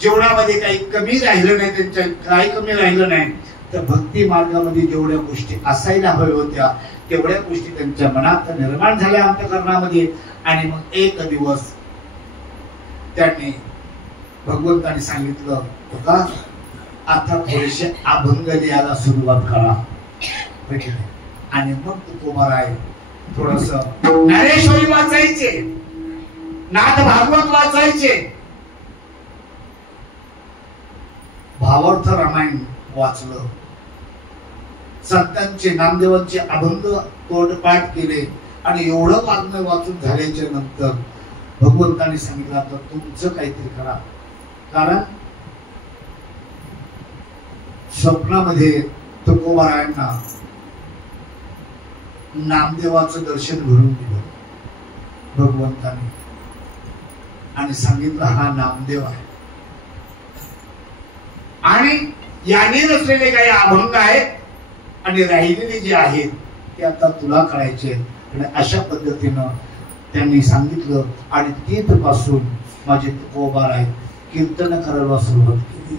जीवनामध्ये काही कमी राहिलं नाही, त्यांच्या काही कमी राहिलं नाही. तर भक्ती मार्गामध्ये जेवढ्या गोष्टी असायला हव्या होत्या तेवढ्या गोष्टी त्यांच्या मनात निर्माण झाल्या अंतःकरणामध्ये. आणि मग एक दिवस त्यांनी भगवंताने सांगितलं, का आता थोडेसे अभंग लिहायला सुरुवात करा. आणि मग तुकोबाराय थोडस ज्ञानेश्वरी वाचायचे, नाथ भागवत वाचायचे, भावार्थ रामायण वाचलं, संतांचे नामदेवांचे अभंग तोंडपाठ केले. आणि एवढं वाङ्मय वाचून झाल्याच्या नंतर भगवंताने सांगितलं, तर तुमचं काहीतरी करा. कारण स्वप्नामध्ये तुकोबारायांना नामदेवाचं दर्शन घडून दिलं भगवंताने, आणि सांगितलं हा नामदेव आहे, आणि याने नसलेले काही अभंग आहेत आणि राहिलेले जे आहेत ते आता तुला कळायचे. आणि अशा पद्धतीनं त्यांनी सांगितलं. आणि तिथपासून माझे तुकोबाराय कीर्तन करायला सुरुवात केली.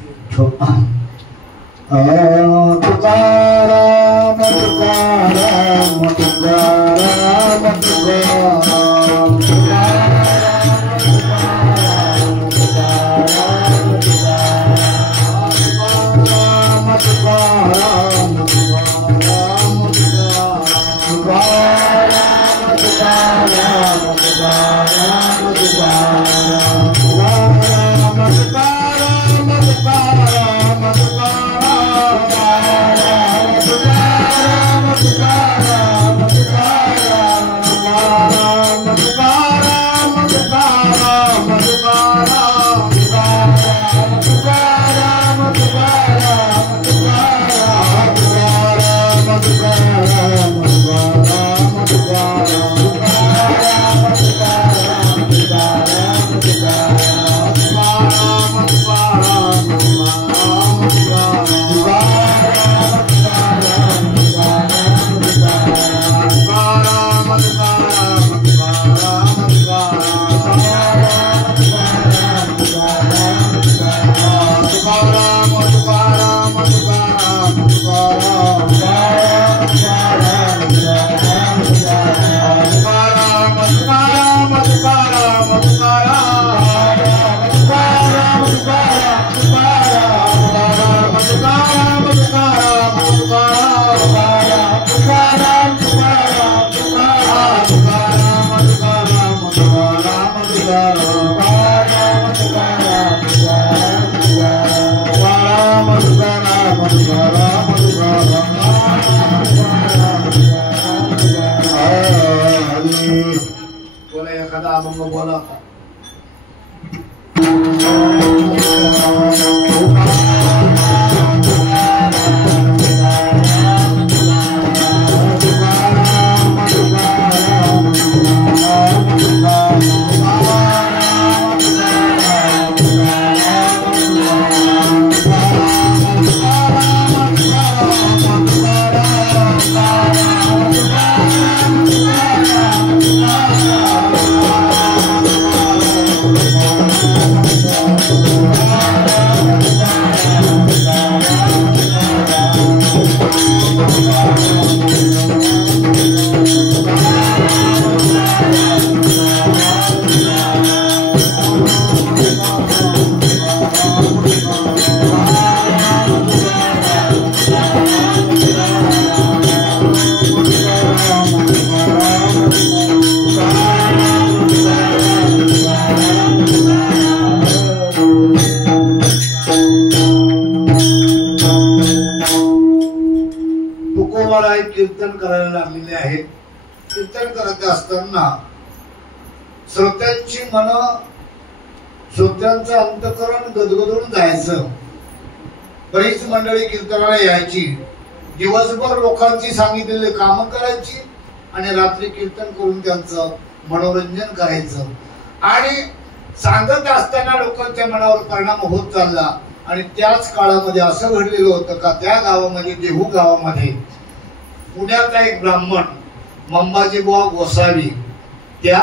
तुकाराम तुकाराम तुकाराम तुकाराम तुकाराम एखादा अभंग बोला होता. कीर्तन करायला लागलेले आहेत. कीर्तन करत असताना श्रोत्यांची मन, श्रोत्यांचं अंतःकरण गदगदून जायचं. बरीच मंडळी कीर्तनाला यायची, दिवसभर लोकांची सांगितलेली कामं करायची आणि रात्री कीर्तन करून त्यांचं मनोरंजन करायचं. आणि सांगत असताना लोकांच्या मनावर परिणाम होत चालला. आणि त्याच काळामध्ये असं घडलेलं होतं का त्या गावामध्ये, देहू गावामध्ये पुण्याचा एक ब्राह्मण मंबाजी बुवा गोसावी त्या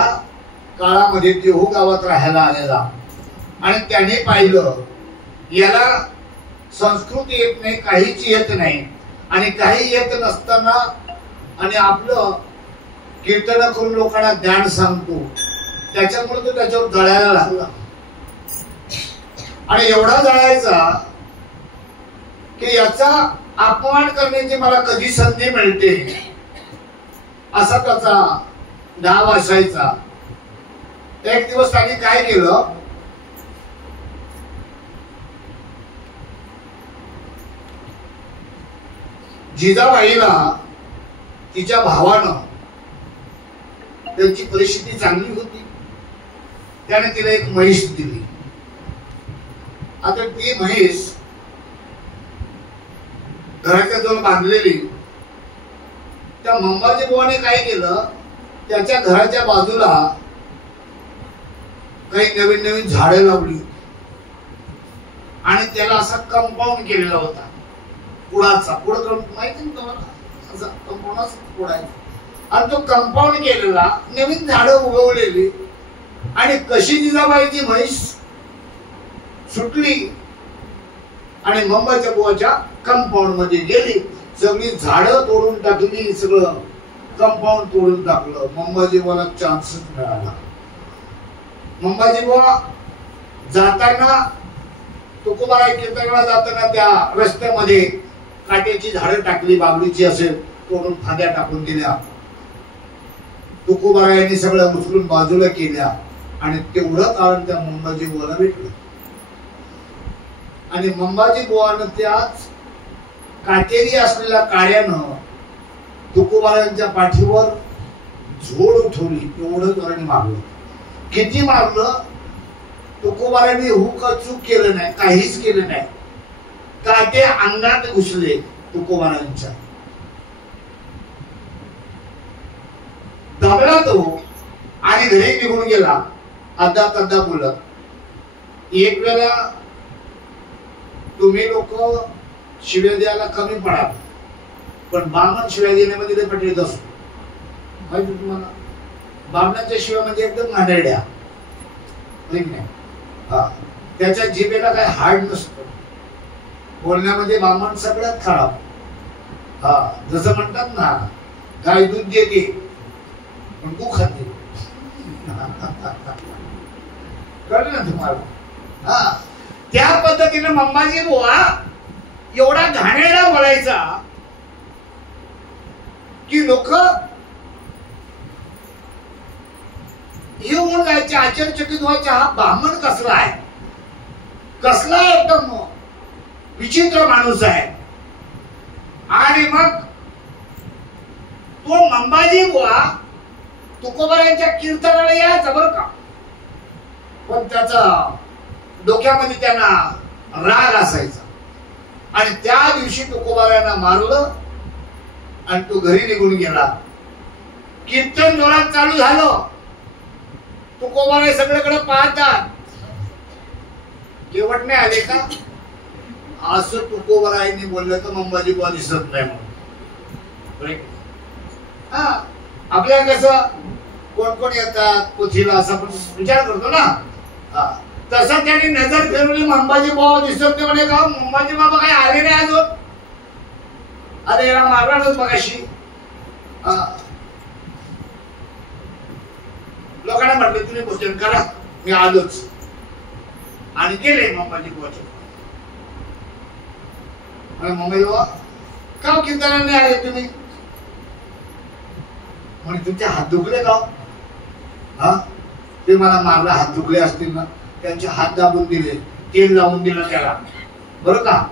काळामध्ये देहू गावात राहायला आलेला. आणि त्याने पाहिलं याला संस्कृत येत नाही, काहीच येत नाही. आणि काही येत नसताना आणि आपलं कीर्तन करून लोकांना ज्ञान सांगतो, त्याच्यामुळे तो त्याच्यावर जळायला लागला. आणि एवढा जळायचा की याचा अपमान करण्याची मला कधी संधी मिळते असा त्याचा डाव असायचा. एक दिवस त्यांनी काय केलं, जिजाबाईला तिच्या भावानं, त्यांची परिस्थिती चांगली होती, त्याने तिला एक म्हैस दिली. आता ती म्हैस घराच्या जवळ बांधलेली. त्या मंबाजी बुवाने काय केलं, त्याच्या घराच्या बाजूला काही नवीन नवीन झाडे लावली आणि त्याला असा कंपाऊंड केलेला होता कुडाचा. कुड माहिती ना तुम्हाला, कंपाऊंड कुडायचा. आणि तो कंपाऊंड केलेला, नवीन झाडं उगवलेली. आणि कशी जिजाबाईची म्हैस सुटली आणि मंबाच्या बुवाच्या कंपाऊंड मध्ये गेली, सगळी झाडं तोडून टाकली, सगळं कंपाऊंड तोडून टाकलं. मंबाजी बुवाला चान्सच मिळाला. मंबाजी बुवा जाताना, तुकोबाराय कीर्तनाला जाताना त्या रस्त्यामध्ये काट्याची झाडं टाकली, बाबळीची असेल, तोडून फांद्या टाकून दिल्या. तुकोबारायांनी सगळं उचलून बाजूला केल्या. आणि तेवढं कारण त्या मंबाजी बुवाला भेटलं. आणि मंबाजी बुवानं त्याच काटेरी असलेल्या काड्यानं तुकोबारायांच्या पाठीवर झोड उठवली. एवढं कारण मारलं. किती मारलं, तुकोबारायांनी हुक चूक केलं नाही, काहीच केलं नाही. काटे अंगात घुसले तुकोबारायांच्या. दमला तो आणि घरी निघून गेला अद्दा तद्दा बोलत. एक वेळा तुम्ही लोक शिव्या द्यायला कमी पडाल, पण बामण शिव्या देण्यामध्ये ते पटलीत असतो. माहिती तुम्हाला, बामणाच्या शिव्या म्हणजे एकदम घाणेरड्या. त्याच्या जिभेला काय हाड नसतो. बोलण्यामध्ये बामण सगळ्यात खराब. जसं म्हणतात ना, गाय दूध देते पण तू खाते. कळलं ना तुम्हाला? त्या पद्धतीने मंबाजी बुवा एवढा घाणेरडा बोलायचा की लोक येऊन जायचे, आश्चर्यचकित व्हायचे. हा ब्राह्मण कसला आहे, कसला एकदम विचित्र माणूस आहे. आणि मग तो मंबाजी बुवा तुकोबारायांच्या कीर्तनाला यायचं बरं का, पण त्याचा डोक्यामध्ये त्यांना राग असायचा. आणि त्या दिवशी तुकोबारायांना मारलं आणि तो घरी निघून गेला. कीर्तन जोरात चालू झालं, तुकोबाराय सगळीकडे पाहतात, केवट नाही आले का असं तुकोबारायांनी बोललं तर अंबाजी बुवा दिसत नाही म्हणून. हा, आपल्या कसं कोण कोण येतात पोथीला असं आपण विचार करतो ना, तसं त्यांनी नजर फिरवली, अंबाजी बाबा दिसत नाही म्हणे. का अंबाजी बाबा काही आले नाही अजून? अरे याला मारणारच मगाशी. लोकांना म्हटलं तुम्ही भोजन करा, मी आलोच. आणि गेले अंबाजी बाबाच्या. अंबाजी बाबा का कीर्तनाला नाही आले तुम्ही? म्हणजे तुमचे हात दुखले का? हा, ते मला मारला, हात दुखले असतील ना, त्यांचे हात दाबून दिले, तेल लावून दिलं त्याला बरं का.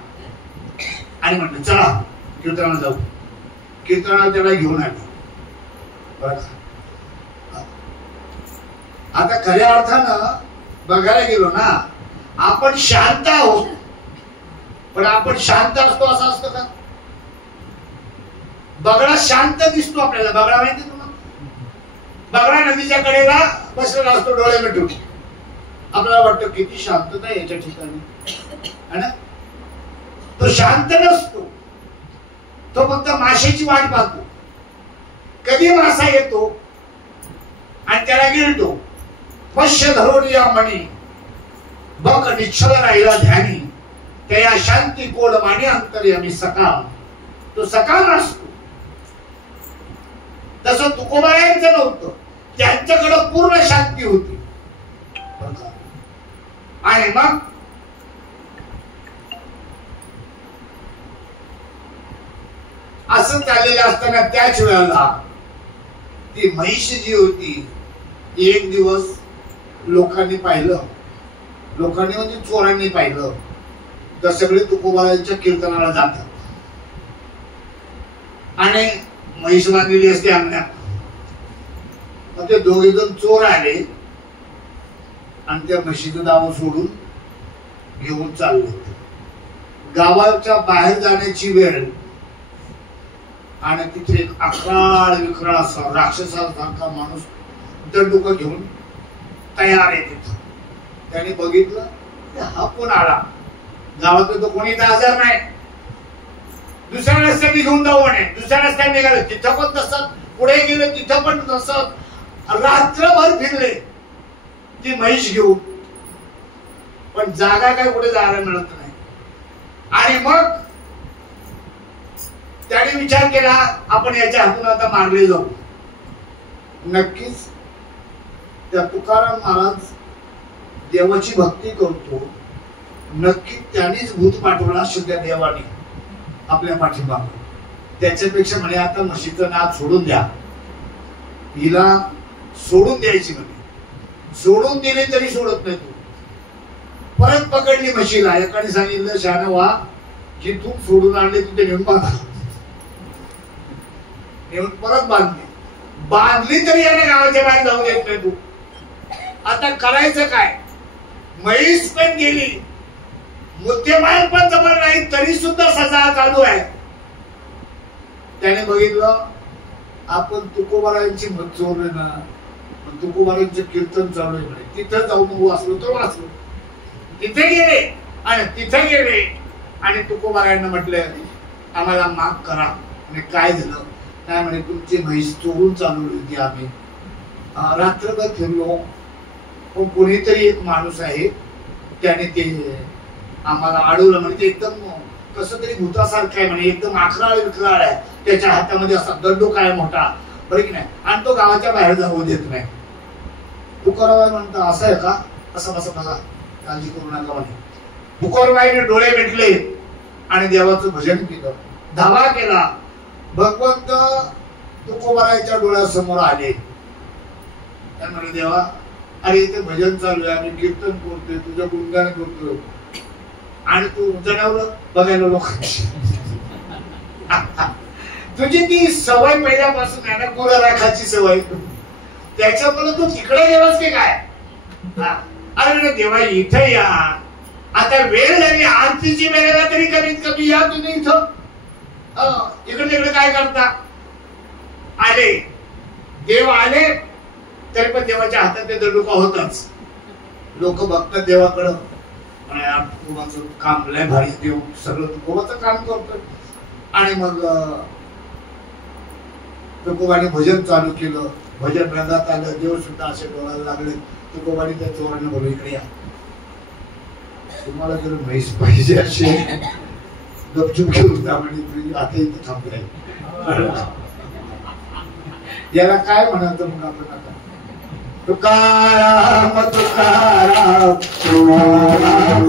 आणि म्हटलं चला कीर्तनाला जाऊ. कीर्तनाला त्याला घेऊन आले बरं का. आता खऱ्या अर्थानं बघायला गेलो ना, आपण शांत आहोत, पण आपण शांत असतो असं असतं का? बगडा शांत दिसतो आपल्याला. बगडा माहिती तुम्हाला? बगडा नदीच्या कडेला बसलेला असतो डोळे मिटून. आपल्याला वाटतं किती शांतता आहे याच्या ठिकाणी, है ना? तो शांत नसतो, तो फक्त माशाची वाट पाहतो. कधी मासा येतो आणि त्याला गिळतो. पश्य धरून या मणी बक निश्चल राहिला ध्यानी, त्या शांती कोड माने अंतर्यामी सकाम. तो सकाम असतो. तसं तुकोबारायांचं नव्हतं, त्यांच्याकडे पूर्ण शांती होती. आणि मग असं चाललेलं असताना त्याच वेळेला ती म्हैस जी होती, एक दिवस लोकांनी पाहिलं, लोकांनी म्हणजे चोरांनी पाहिलं, तर सगळे तुकोबारायांच्या कीर्तनाला जातात आणि म्हैस बांधलेली असते अंगणात. मग ते दोघे जण चोर आले आणि त्या म्हशीचं दाव सोडून घेऊन चालले. गावाच्या बाहेर जाण्याची वेळ आणि तिथे एक अकाळ विकराळ असा राक्षसासारखा माणूस दंडुका घेऊन तयार आहे तिथं. त्याने बघितलं हा कोण आला, गावात तो कोणी हजर नाही. दुसऱ्या रस्त्याने घेऊन जाऊ म्हणे. दुसऱ्या रस्त्याने निघाले, तिथं पण तसंच. पुढे गेले, तिथं पण तसंच. रात्रभर फिरले ती म्हैस घेऊन, पण जागा काय कुठे जायला मिळत नाही. आणि मग त्याने विचार केला आपण याच्या हातून आता मारले जाऊ. नक्कीच त्या तुकाराम महाराज देवाची भक्ती करतो, नक्की त्यांनीच भूत पाठवला असेल त्या देवाने आपल्या पाठीमाग. त्याच्यापेक्षा म्हणे आता म्हशीचं नाद सोडून द्या, हिला सोडून द्यायची म्हणे. सोडून दिले तरी सोडत नाही. तू परत पकडली म्हशीला. एकाने सांगितलं शहाणा व्हा, की तू सोडून आणले तिथे नेऊन बांधा. नेऊन परत बांधली तरी याने गावाच्या बाहेर जाऊ देत नाही. तू आता करायचं काय? म्हैस पण गेली, मुद्देमाल पण जमलं नाही, तरी सुद्धा सजा चालू आहे. त्याने बघितलं आपण तुकोबारायांची मत चोरले ना, तुकोबारांचे कीर्तन चालू आहे म्हणे, तिथं जाऊन वाचलो तर वाचलो. तिथे गेले आणि तुकोबारायांना म्हटलं आम्हाला माफ करा. आणि काय झालं काय म्हणे, तुमची म्हैस चोरून चालवली होती, आम्ही रात्रभर फिरलो, पण कोणीतरी एक माणूस आहे त्याने ते आम्हाला अडवलं म्हणे. ते एकदम कसं तरी भूतासारखं आहे म्हणे, एकदम आखराळ विखराळ आहे, त्याच्या हातामध्ये असा दंडुका आहे मोठा, बरं की नाही, आणि तो गावाच्या बाहेर जाऊ देत नाही. तुकोबाराय म्हणतो असं आहे का? असं बसा काळजी करू नका म्हणे. तुकोबारायने डोळे मिटले आणि देवाचं भजन केलं, धावा केला. भगवंत तुकोबारायच्या डोळ्यासमोर आले. त्यामुळे देवा अरे इथे भजन चालू आहे, आम्ही कीर्तन करतोय, तुझं गुणगान करतोय, आणि तू जनावर बघायला लोकांची तुझी ती सवय पहिल्यापासून आहे ना, गुरं राखाची सवय. त्याच्यामुळे तू तिकडे गेलास की काय? अरे देवा इथे या, आता वेळ झाली आरतीची वेळेला तरी कमीत कमी या तुम्ही इथं. इकडे तिकडे काय करता? आले देव आले तरी पण देवाच्या हातात ते दंडुका होतच. लोक बघतात देवाकडं, तुमचं काम लय भारी, देव सगळं तुकोबाचं काम करतोय. आणि मग तुकोबाने भजन चालू केलं, भजन रंगात आलं, देव सुद्धा असे डोळायला लागले. तुकोबाने त्या चोरांना बोलू इकडे या, तुम्हाला जर म्हैस पाहिजे असेल गपचूप घेऊन जा म्हणजे आता इथे थांबलाय. याला काय म्हणायचं मग आपण आता? तुकाराम तुकाराम तुकाराम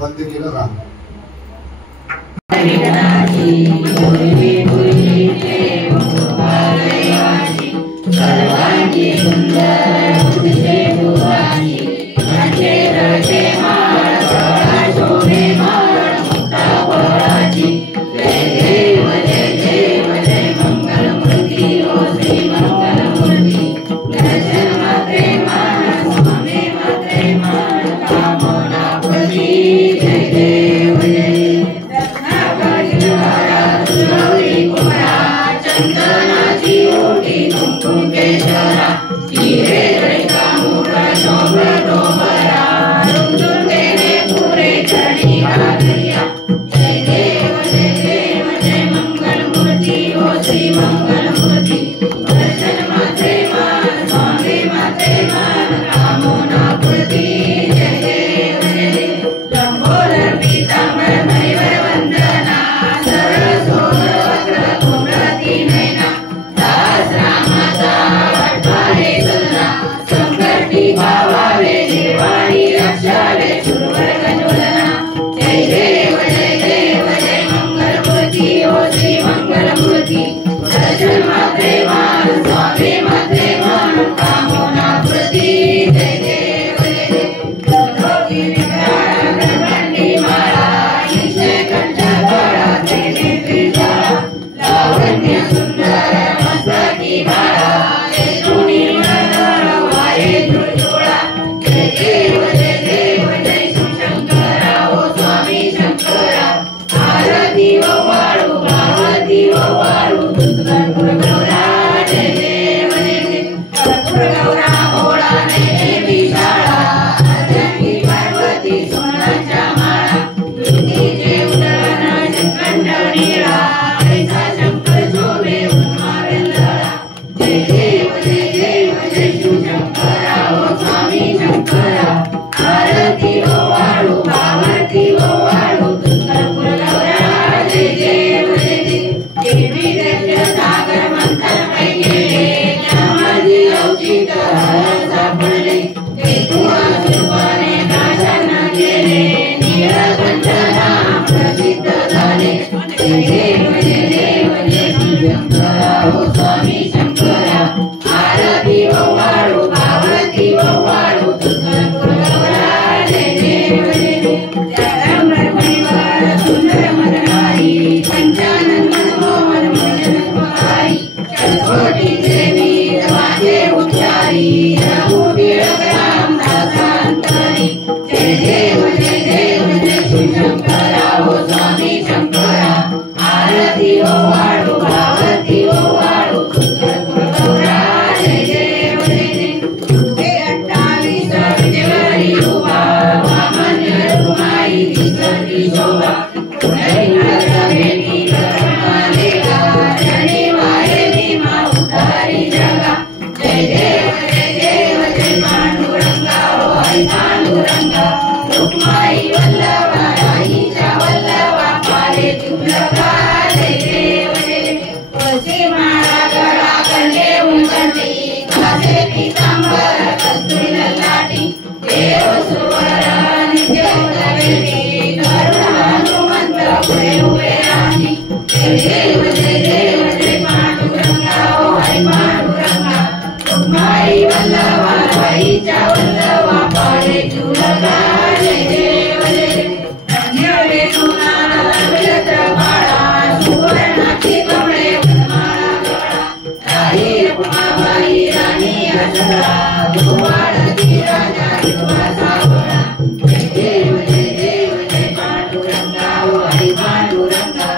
बंद केलं का? Jai पांडुरंगा रुक्माई वल्लभा राईच्या वल्लभा पारे तुलका जय देव जय तुळशी माळा गळा कंठे उंचंडी कासे पीतांबर कस्तुरी ललाटी देव सुवर नित्य उदवेटी करुणा हनुमंत पुढे उभे राही जय देव जय पांडुरंगा ओ हरी पांडुरंगा रुक्माई वल्लभा राईच्या वल्लभा पारे तुलका जय देव जय धन्य वेणुनाद विलत्र बाळा सुवर्णाची कमळे वनमाळा गळा राही रुक्माबाई राणी असरा दुवाडती राजा हिरवा सावळा जय देव जय पांडुरंगा ओ हरी पांडुरंगा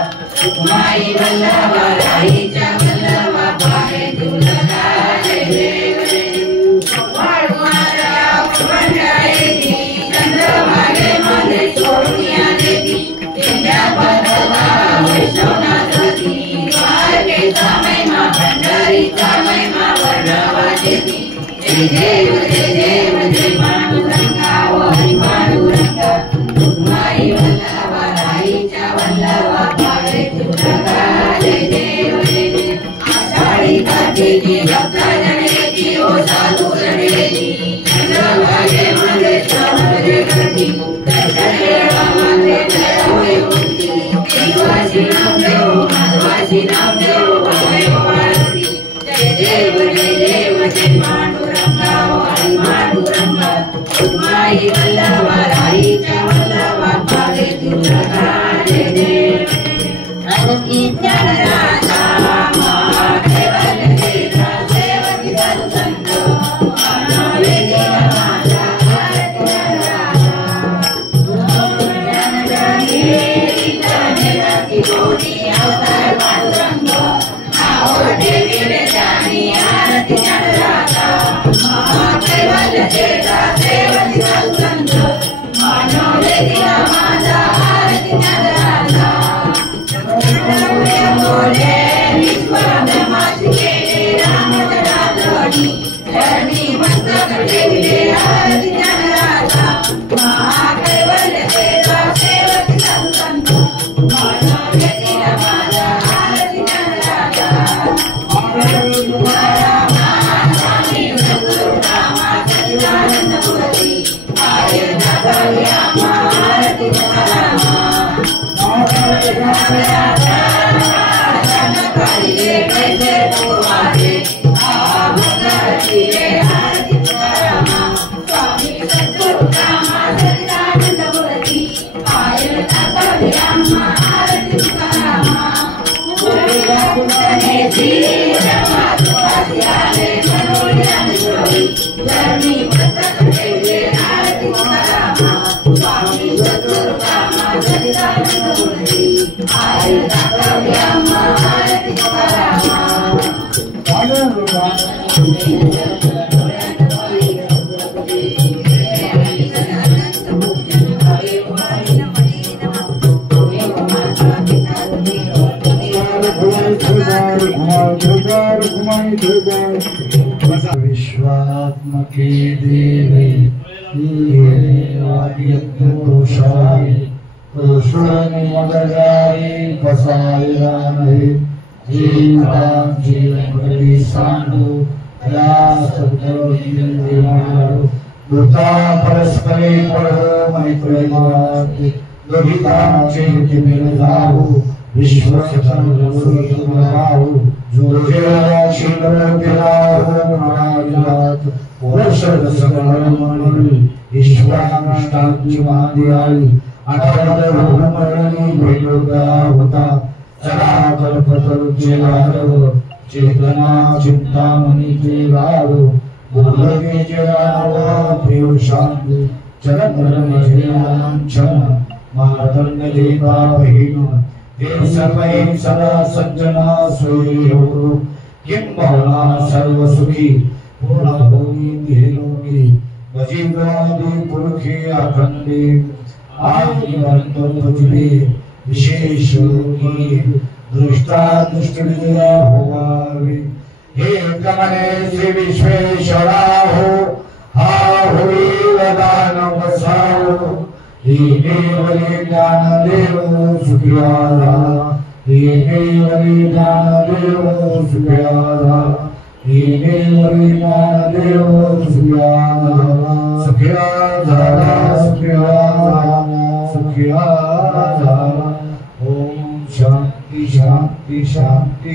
रुक्माई वल्लभा राईच्या वल्लभा पारे तुलका जय देव जय वाळुमारा पंढाळेची चंद्रभागे मध्ये सोडूया देवी इंद्रा पदवा वैष्णवनाथी द्वारकेचा महिमा पंढरीचा महिमा वर्णवा देवी जय देव जय पांडुरंगा ओ हरी पांडुरंगा रुक्माई वल्लभा राईच्या वल्लभा पारे तुलका जय देव जय आषाढी कार्तिकी भक्तजनेची ओ साधू जनेची चंद्रभागे मध्ये समुद्र गर्दी दर्शन वेळामध्ये होय मुक्ती देवाची नामदेव माधवाची नामदेव भावे वाळती जय देव जय पांडुरंगा ओ हरी पांडुरंगा रुक्माई वल्लभा राईच्या वल्लभा पारे तुलका जय देव अरती ज्ञानराजा महादेवन देवा सेवकी संत मानवे देवा माता आरती ज्ञानराजा ज्ञानराजी गोडी अवतार पांडुरंग आवडे वीरे जानी आरती ज्ञानराजा महादेवन देवा सेवकी संत मानवे देवा माता आरती ज्ञानराजा बोले विश्वब्रह्माची केले रामचंद्राची धरणी मस्तक टेकले आरती ज्ञानराजा महाकैवल्य देवा सेवकी संत मानवे देवा माता आरती ज्ञानराजा स्वामी सद्गुरु रामा सच्चिदानंद मूर्ती आर्य नाथया आरती ज्ञानराजा विश्वात्मके देवे आदित्यपुरुषाय पुरुषोन्मगजाय पसायरामहे जीवां जीवन्ति साधु या सद्गुरुदेवारो भूता परस्परे परहो मैत्रेयाति लोहितां चेति मेलधारु विश्वसर्वसुरसुरभावु जोगेराशीलविराहो वर्षद सकलमणि ईश्वराष्टाच्युमादियायि अनवरभूमरणि भेदोगा होता सदा कल्पतरुज्यलारो चेतना चिंतामणि देवारो भूलगे जयावा प्रियो शांति चरधर्म जयालांछन मातंग देवा बहिन देव सर्वै सदा सज्जना सोयो किं भवना सर्व सुखी पूर्ण भूमि देलोकी वजीवादि पुरखे अखंडे आदि वंतो तुझे विशेष योगी दृष्टा दृष्टि विजय होवावे हे कमले श्री विश्वेश्वरा हो हा होई दानव केवली ज्ञानदेव सुखिया झाला केवली ज्ञानदेव सुखिया झाला केवली ज्ञानदेव सुखिया झाला सुखिया झाला सुखिया झाला सुखिया झाला ओम शांति शांति शांति